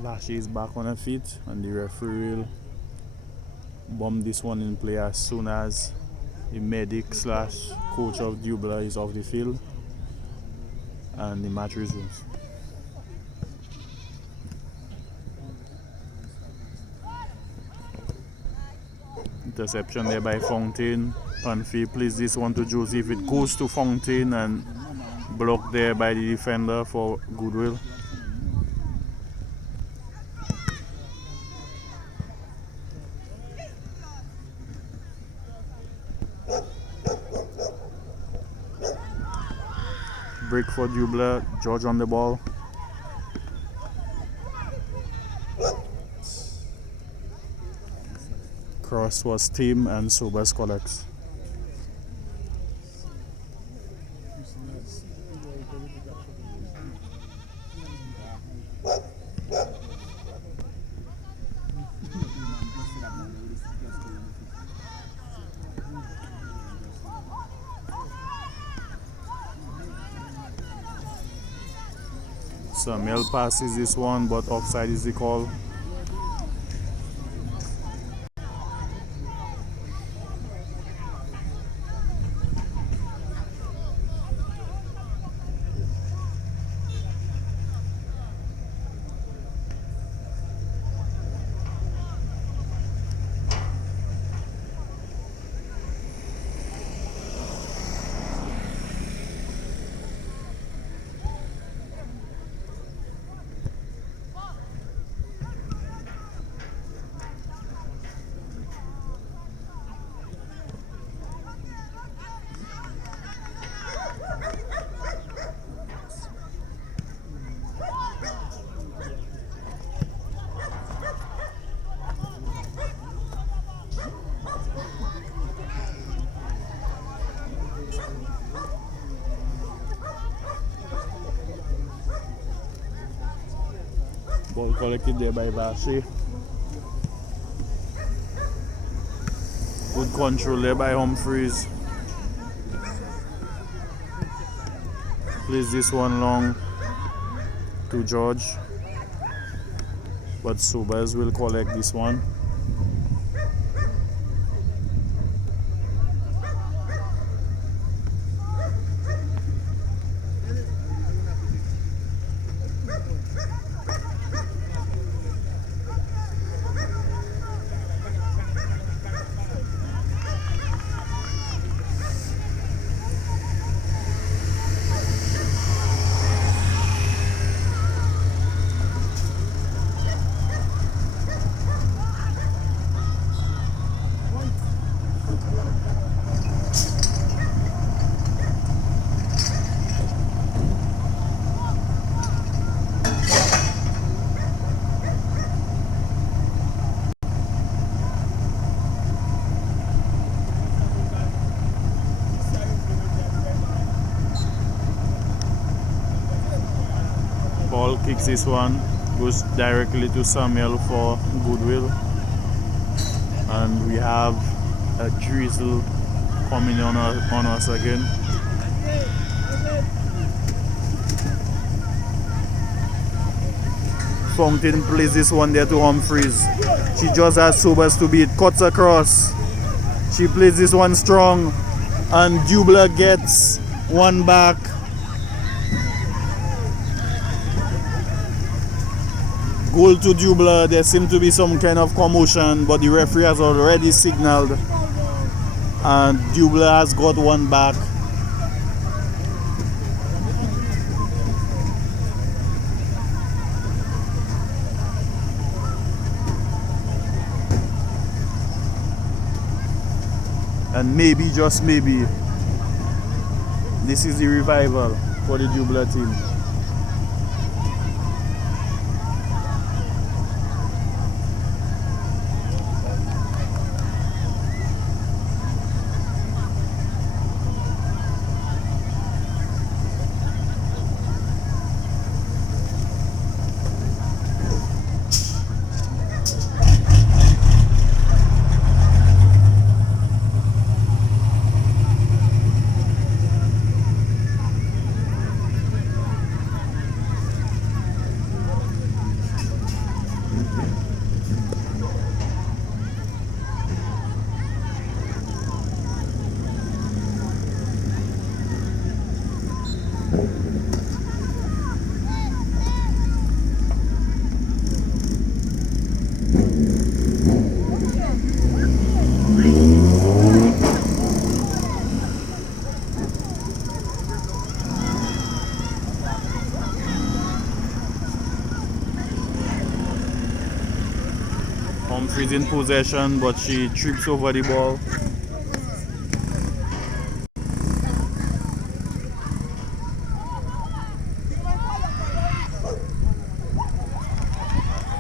Lashley is back on her feet, and the referee will bomb this one in play as soon as the medic slash coach of Dublanc is off the field, and the match resumes. Interception there by Fountain. Panfi plays this one to Joseph. It goes to Fountain and blocked there by the defender for Goodwill. Break for Dublanc. George on the ball. Cross was Tim and Sobers collects. Samuel passes this one, but offside is the call. Ball collected there by Vashi. Good control there by Humphreys. Plays this one long to George, but Sobers will collect this one. Paul kicks this one, goes directly to Samuel for Goodwill, and we have a drizzle coming on us again. Fountain plays this one there to Humphreys. She just has Sobers to beat, cuts across. She plays this one strong, and Dublanc gets one back. Goal to Dublanc. There seemed to be some kind of commotion, but the referee has already signaled, and Dublanc has got one back. And maybe, just maybe, this is the revival for the Dublanc team. Humphreys in possession, but she trips over the ball.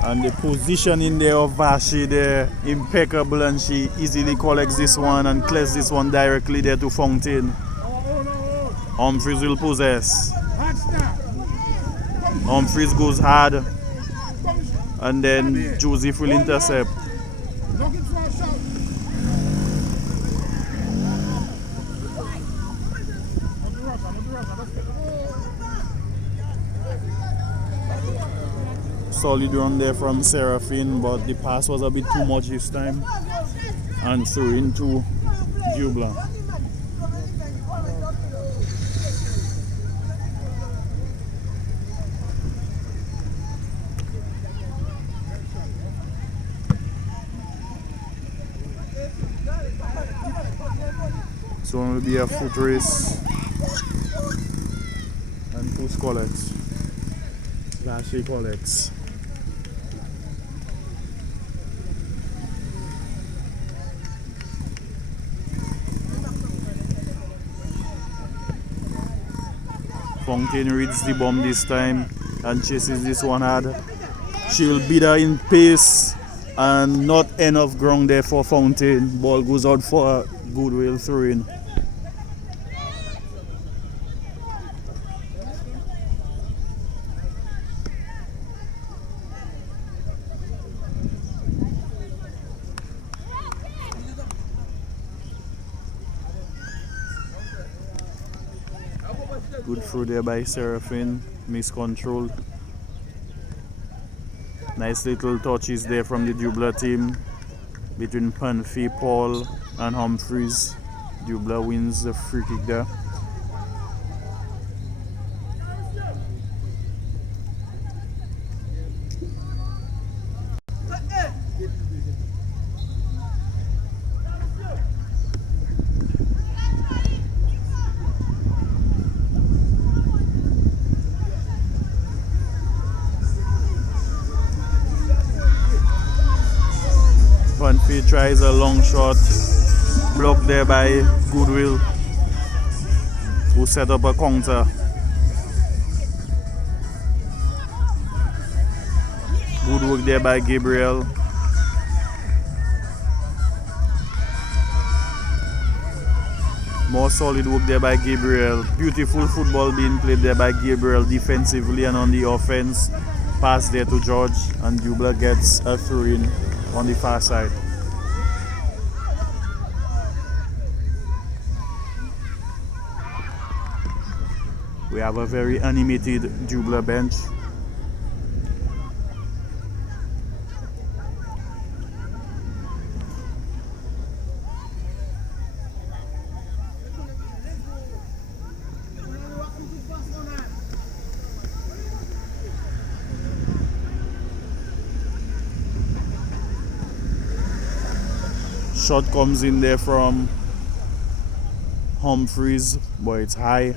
And the positioning there of Vashi there, impeccable, and she easily collects this one and clears this one directly there to Fountain. Humphreys will possess. Humphreys goes hard, and then Joseph will intercept. Solid run there from Seraphine, but the pass was a bit too much this time, and through into Dublanc. So it will be a foot race, and who collects? Lashley collects. Fountain reads the bomb this time and chases this one hard. She will beat her in pace and not enough ground there for Fountain. Ball goes out for a Goodwill throw-in. Good throw there by Seraphine, miscontrolled. Nice little touches there from the Dublanc team between Panfi, Paul and Humphreys. Dublanc wins the free kick there. Panfi tries a long shot, blocked there by Goodwill, who set up a counter. Good work there by Gabriel. More solid work there by Gabriel. Beautiful football being played there by Gabriel defensively and on the offense. Pass there to George, and Dublanc gets a throw-in on the far side. We have a very animated Dublanc bench. Shot comes in there from Humphreys, but it's high.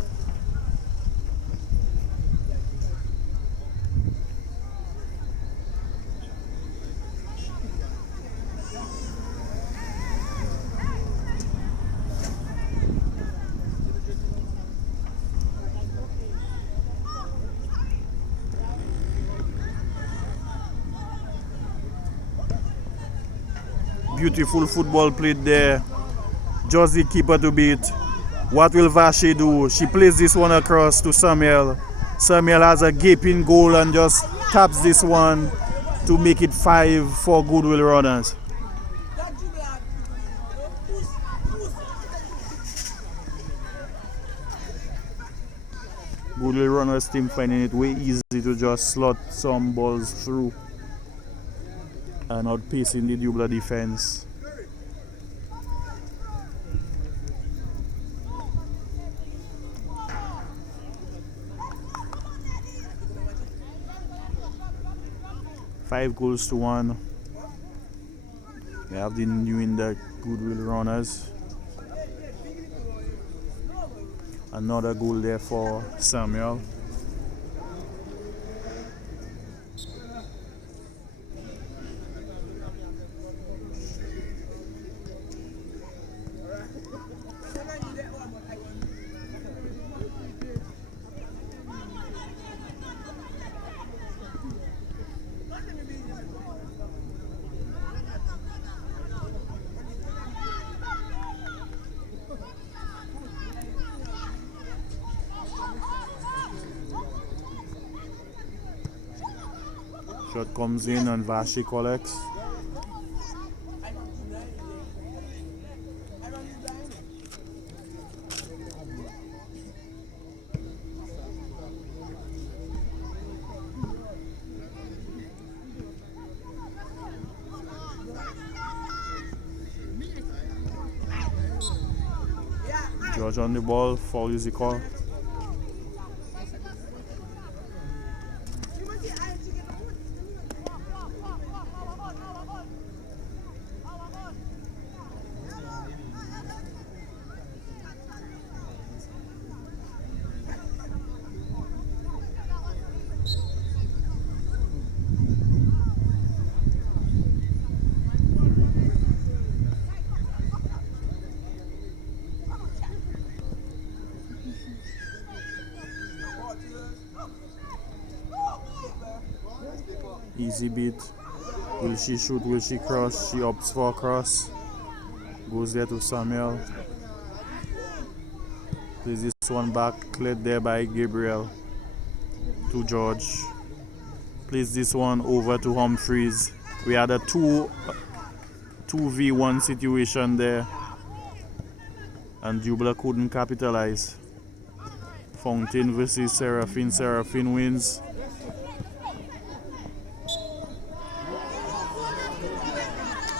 Beautiful football played there. Just the keeper to beat. What will Vashi do? She plays this one across to Samuel. Samuel has a gaping goal and just taps this one to make it 5 for Goodwill runners. Goodwill runners team finding it way easy to just slot some balls through and outpacing the Dublanc defense. Five goals to 1. We have the New India Goodwill runners. Another goal there for Samuel. Shot comes in and Vashi collects. George on the ball, foul is the call. Easy beat. Will she shoot? Will she cross? She opts for a cross. Goes there to Samuel. Plays this one back. Cleared there by Gabriel. To George. Plays this one over to Humphreys. We had a 2v1 situation there. And Dublanc couldn't capitalize. Fountain versus Seraphine. Seraphine wins.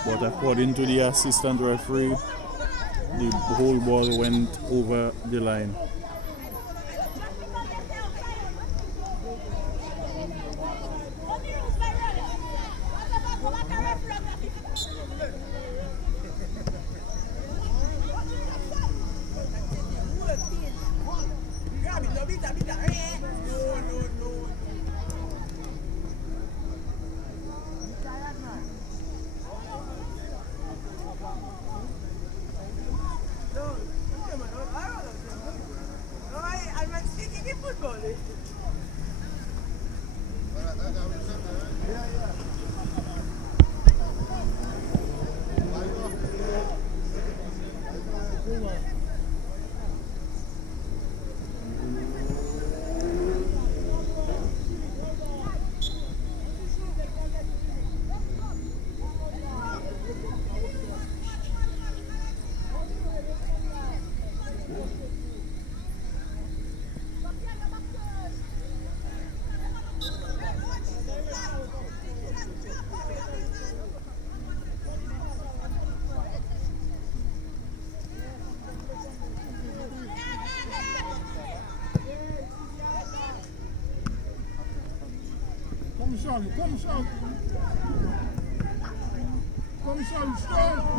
But according to the assistant referee, the whole ball went over the line.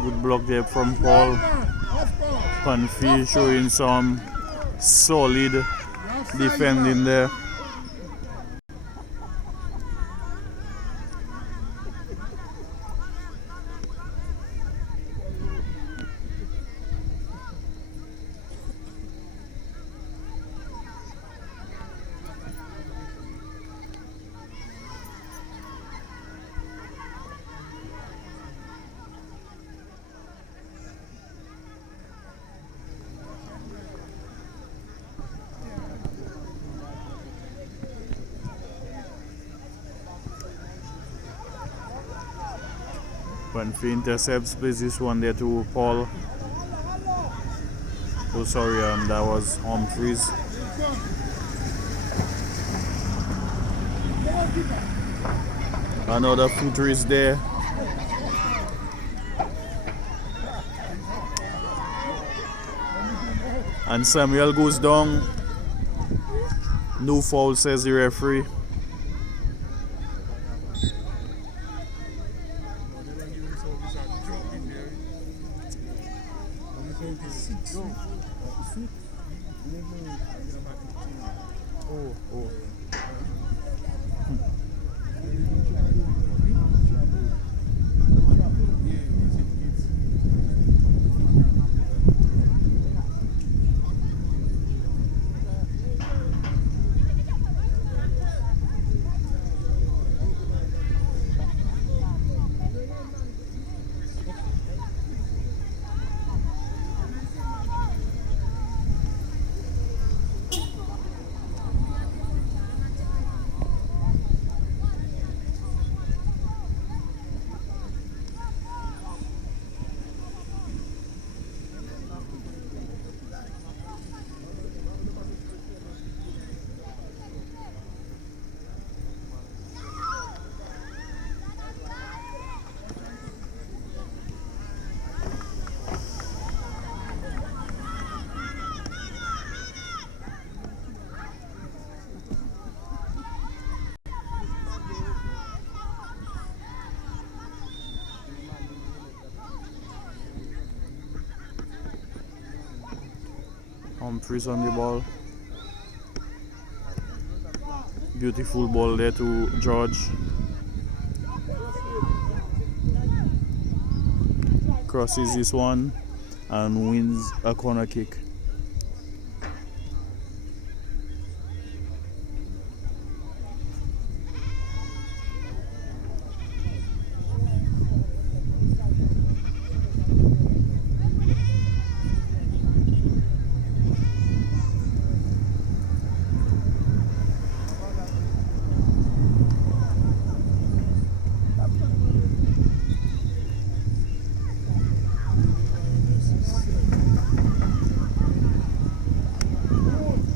Good block there from Paul. Panfi showing some solid defending there. Panfi intercepts, plays this one there to Paul. Oh sorry, that was Humphreys. Another footer is there. And Samuel goes down. No foul, says the referee. Humphries on the ball. Beautiful ball there to George. Crosses this one and wins a corner kick.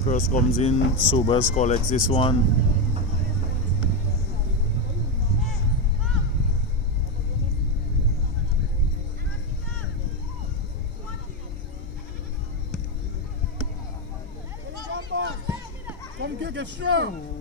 Cross comes in, Sobers collects this one. Come kick it strong.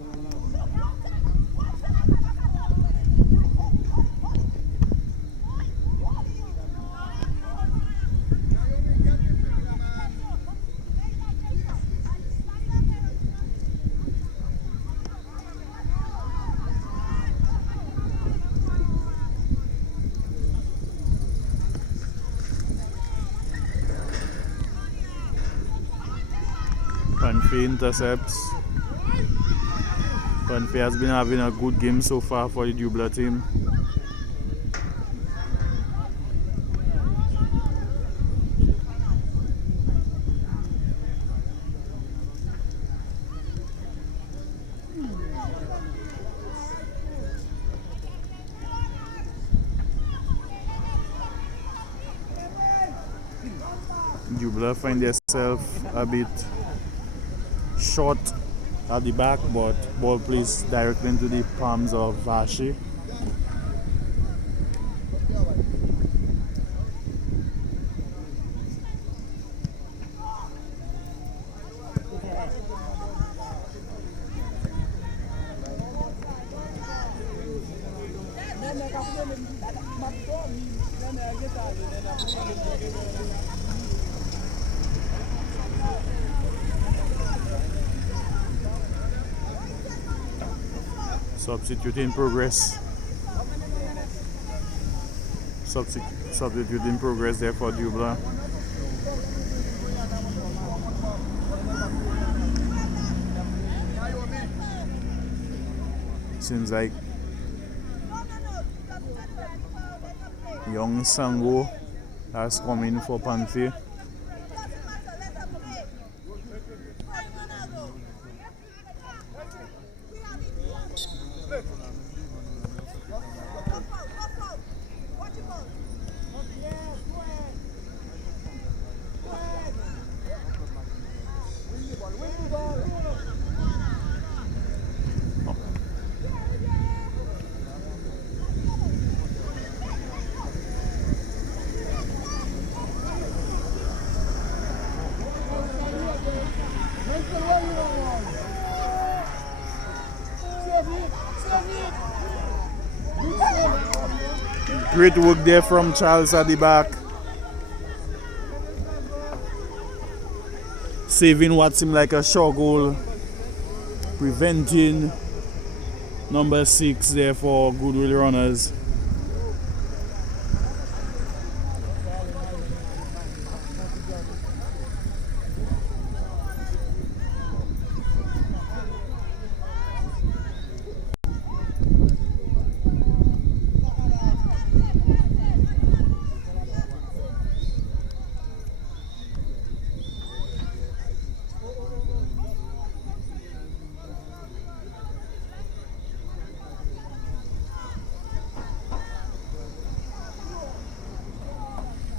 Panfi intercepts. Panfi has been having a good game so far for the Dublanc team. Dublanc find themselves a bit short at the back, but ball plays directly into the palms of Vashi. Substitute in progress. Substitute in progress there for Dublanc. Seems like young Sango has come in for Panfi. Great work there from Charles at the back. Saving what seemed like a short goal. Preventing number 6 there for Goodwill runners.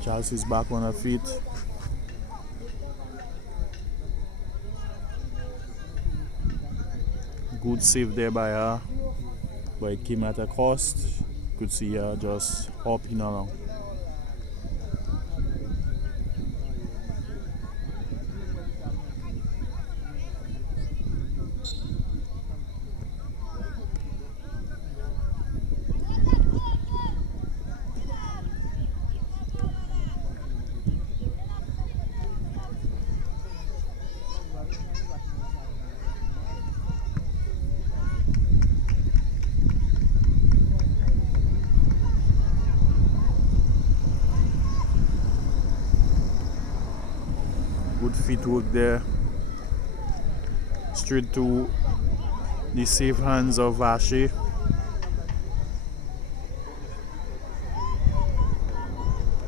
Charles is back on her feet. Good save there by her, but it came at a cost. Could see her just hopping along. feet work there. Straight to the safe hands of Vache.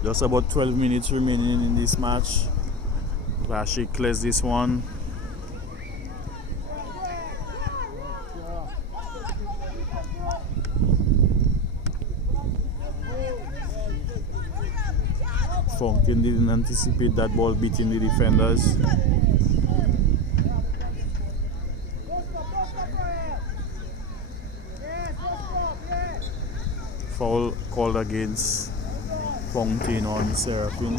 Just about 12 minutes remaining in this match. Vache clears this one. Funkin didn't anticipate that ball beating the defenders. Foul called against Fontaine on Seraphine.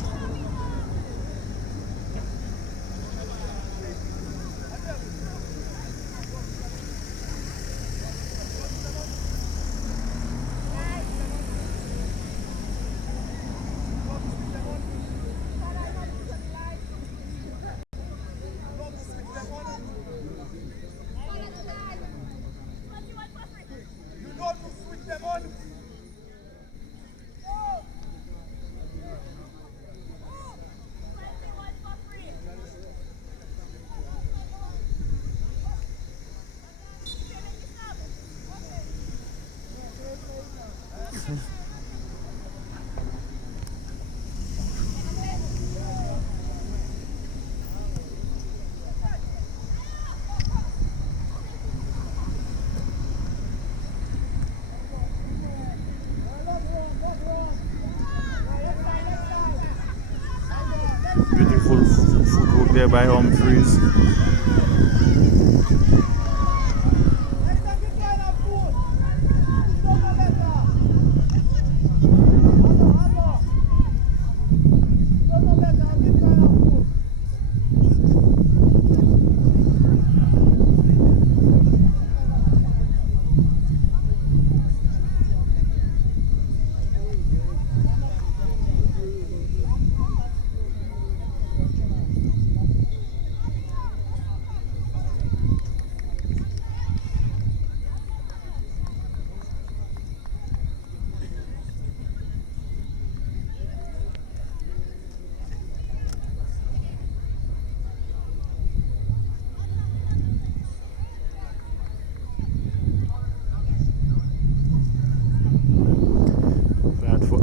Beautiful footwork there by Humphreys.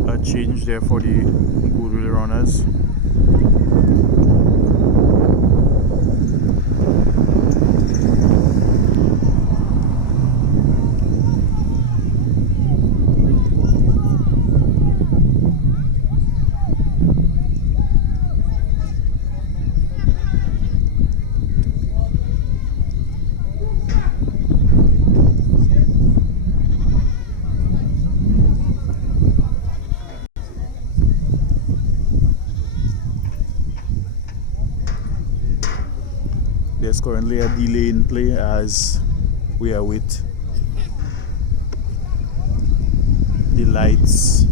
A change there for the Goodwill runners. There's currently a delay in play as we await the lights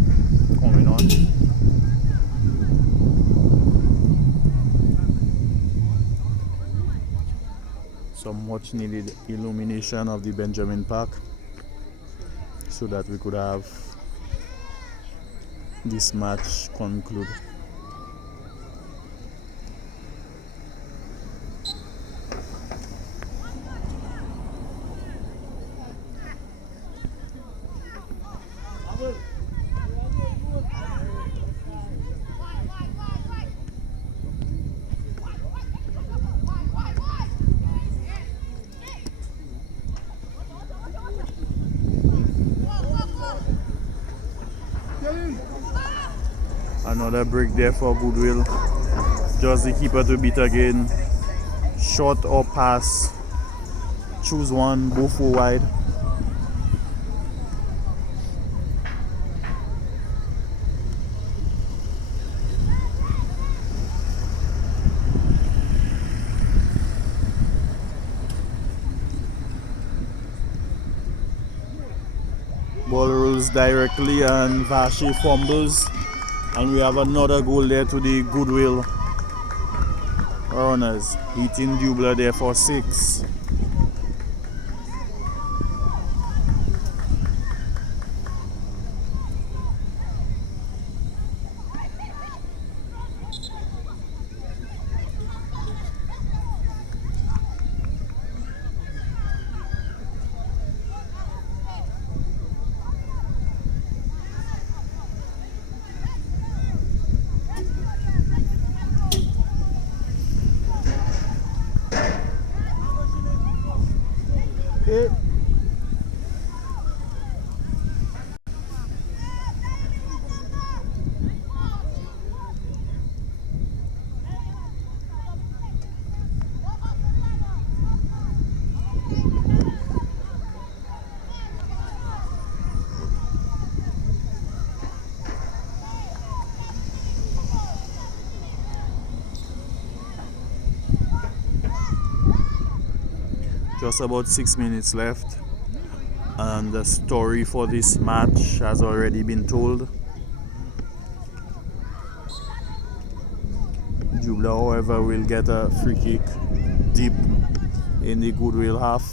coming on. Some much needed illumination of the Benjamin Park so that we could have this match conclude. Another break there for Goodwill. Just the keeper to beat again. Short or pass. Choose one, both go wide. Ball rolls directly and Vache fumbles. And we have another goal there to the Goodwill runners. Hitting Dublanc there for 6. Just about 6 minutes left, and the story for this match has already been told. Dublanc, however, will get a free kick deep in the Goodwill half.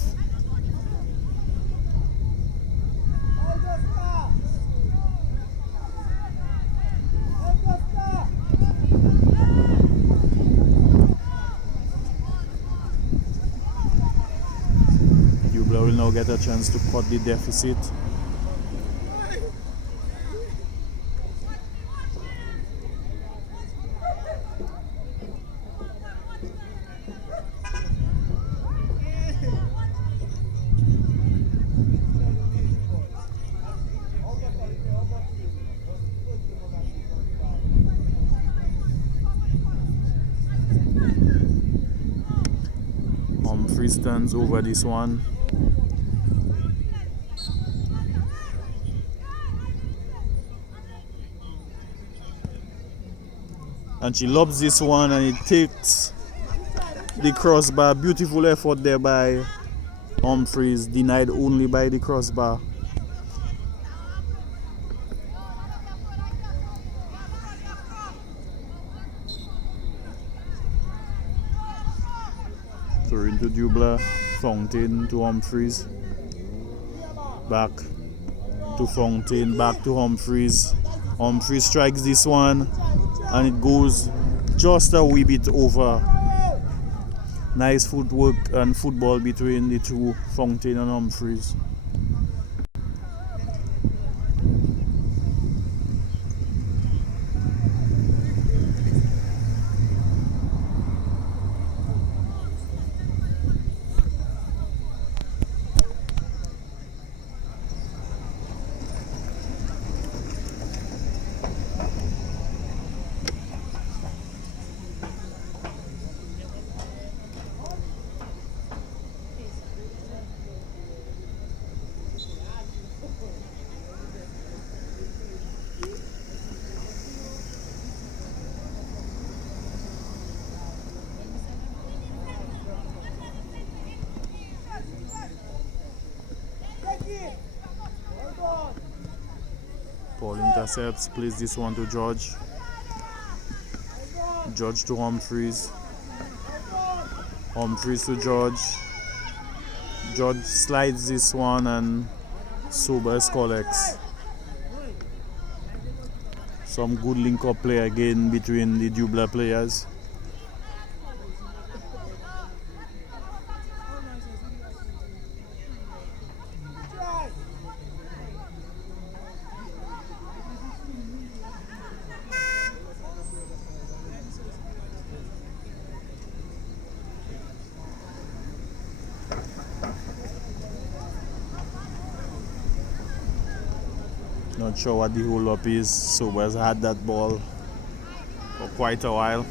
Dublanc will now get a chance to cut the deficit. Humphreys turns over this one. And she lobs this one, and it takes the crossbar. Beautiful effort there by Humphreys, denied only by the crossbar. Throw into Dublanc, Fountain to Humphreys, back to Fountain, back to Humphreys. Humphreys strikes this one, and it goes just a wee bit over. Nice footwork and football between the two, Fountain and Humphreys. Paul intercepts, plays this one to George. George to Humphreys. Humphreys to George. George slides this one, and Sobers collects. Some good link-up play again between the Dublanc players. Not sure what the hold up is. Sobers had that ball for quite a while.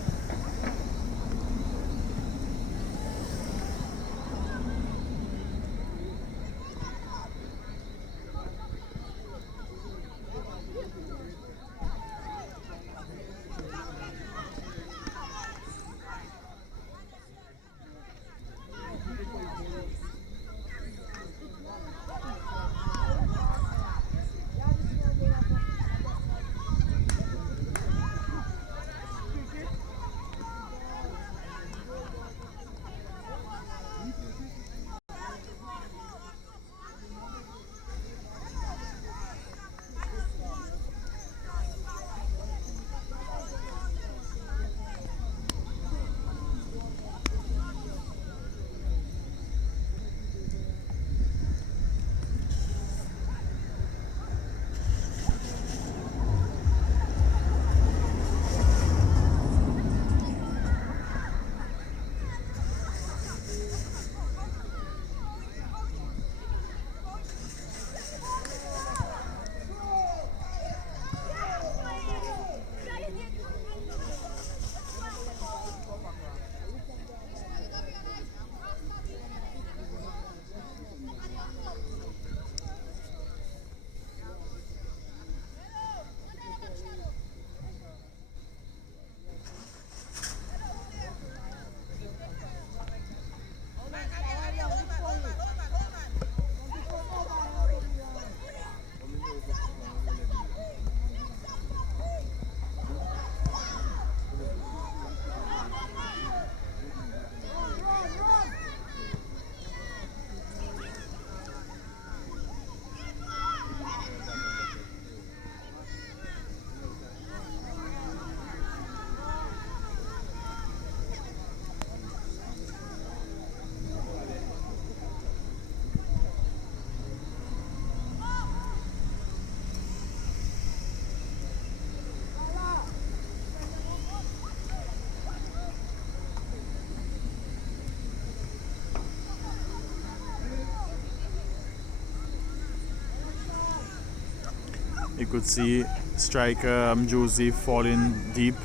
You could see striker Joseph falling deep.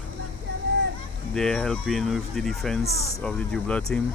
They're helping with the defense of the Dublanc team.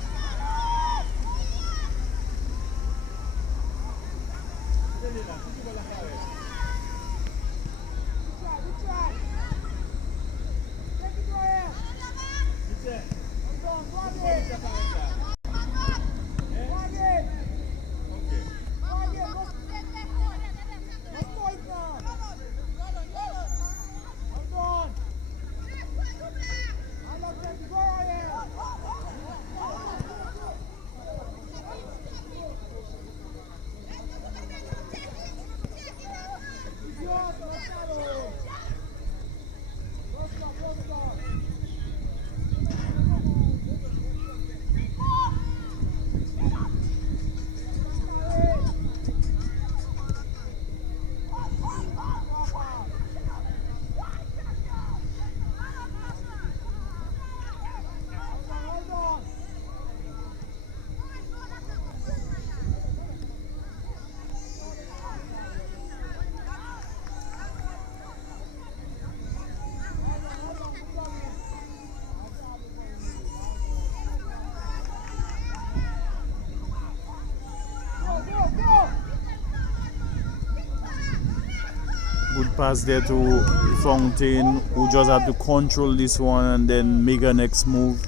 Good pass there to Fountain, who just have to control this one and then make a next move.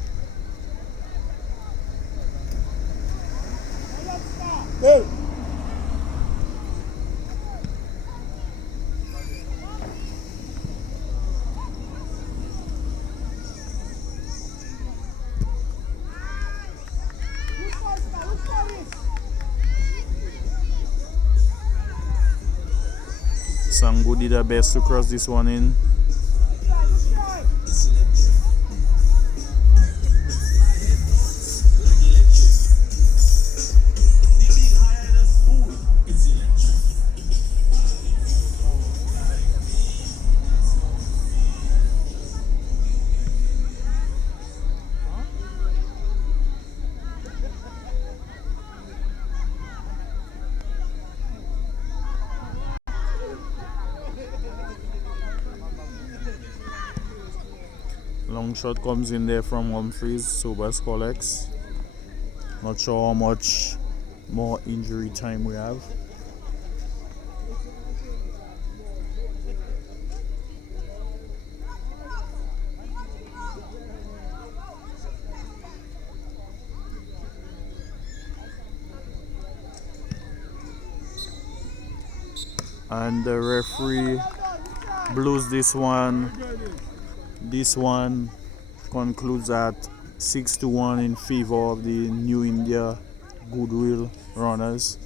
Hey. Sango did her best to cross this one in. Long shot comes in there from Humphreys. Sobers collects. Not sure how much more injury time we have. And the referee blows this one. This one concludes at 6-1 in favor of the New India Goodwill runners.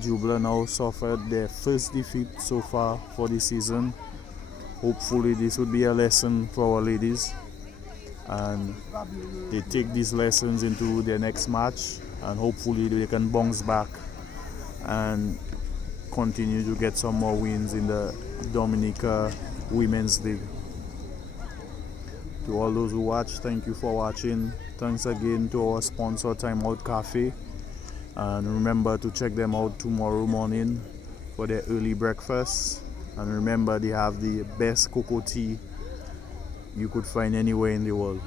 Dublanc now suffered their first defeat so far for the season. Hopefully this would be a lesson for our ladies, and they take these lessons into their next match, and hopefully they can bounce back and continue to get some more wins in the Dominica Women's League. To all those who watch, thank you for watching. Thanks again to our sponsor, Time Out Cafe, and remember to check them out tomorrow morning for their early breakfast. And remember, they have the best cocoa tea you could find anywhere in the world.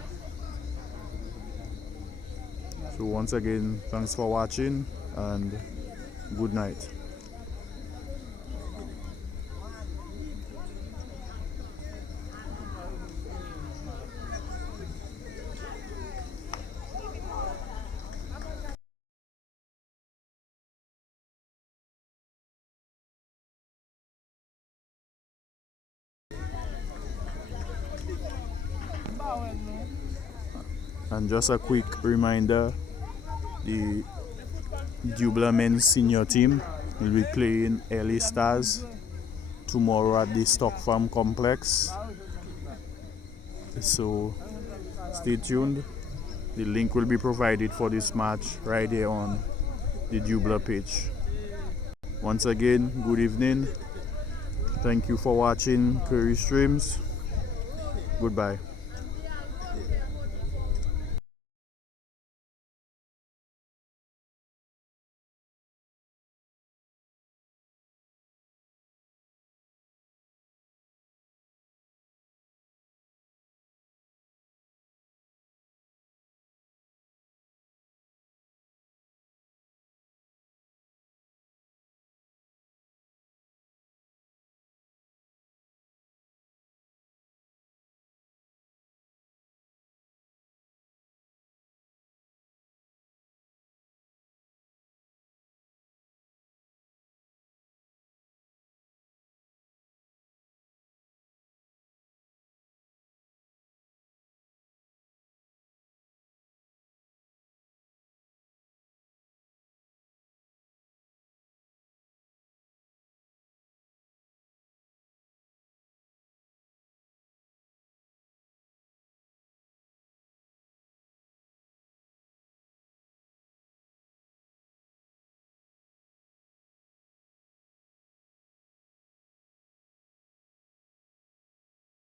So once again, thanks for watching and good night. And just a quick reminder, the Dublanc men's senior team will be playing LA Stars tomorrow at the Stock Farm Complex. So stay tuned. The link will be provided for this match right here on the Dublanc page. Once again, good evening. Thank you for watching Ker-ree Streams. Goodbye.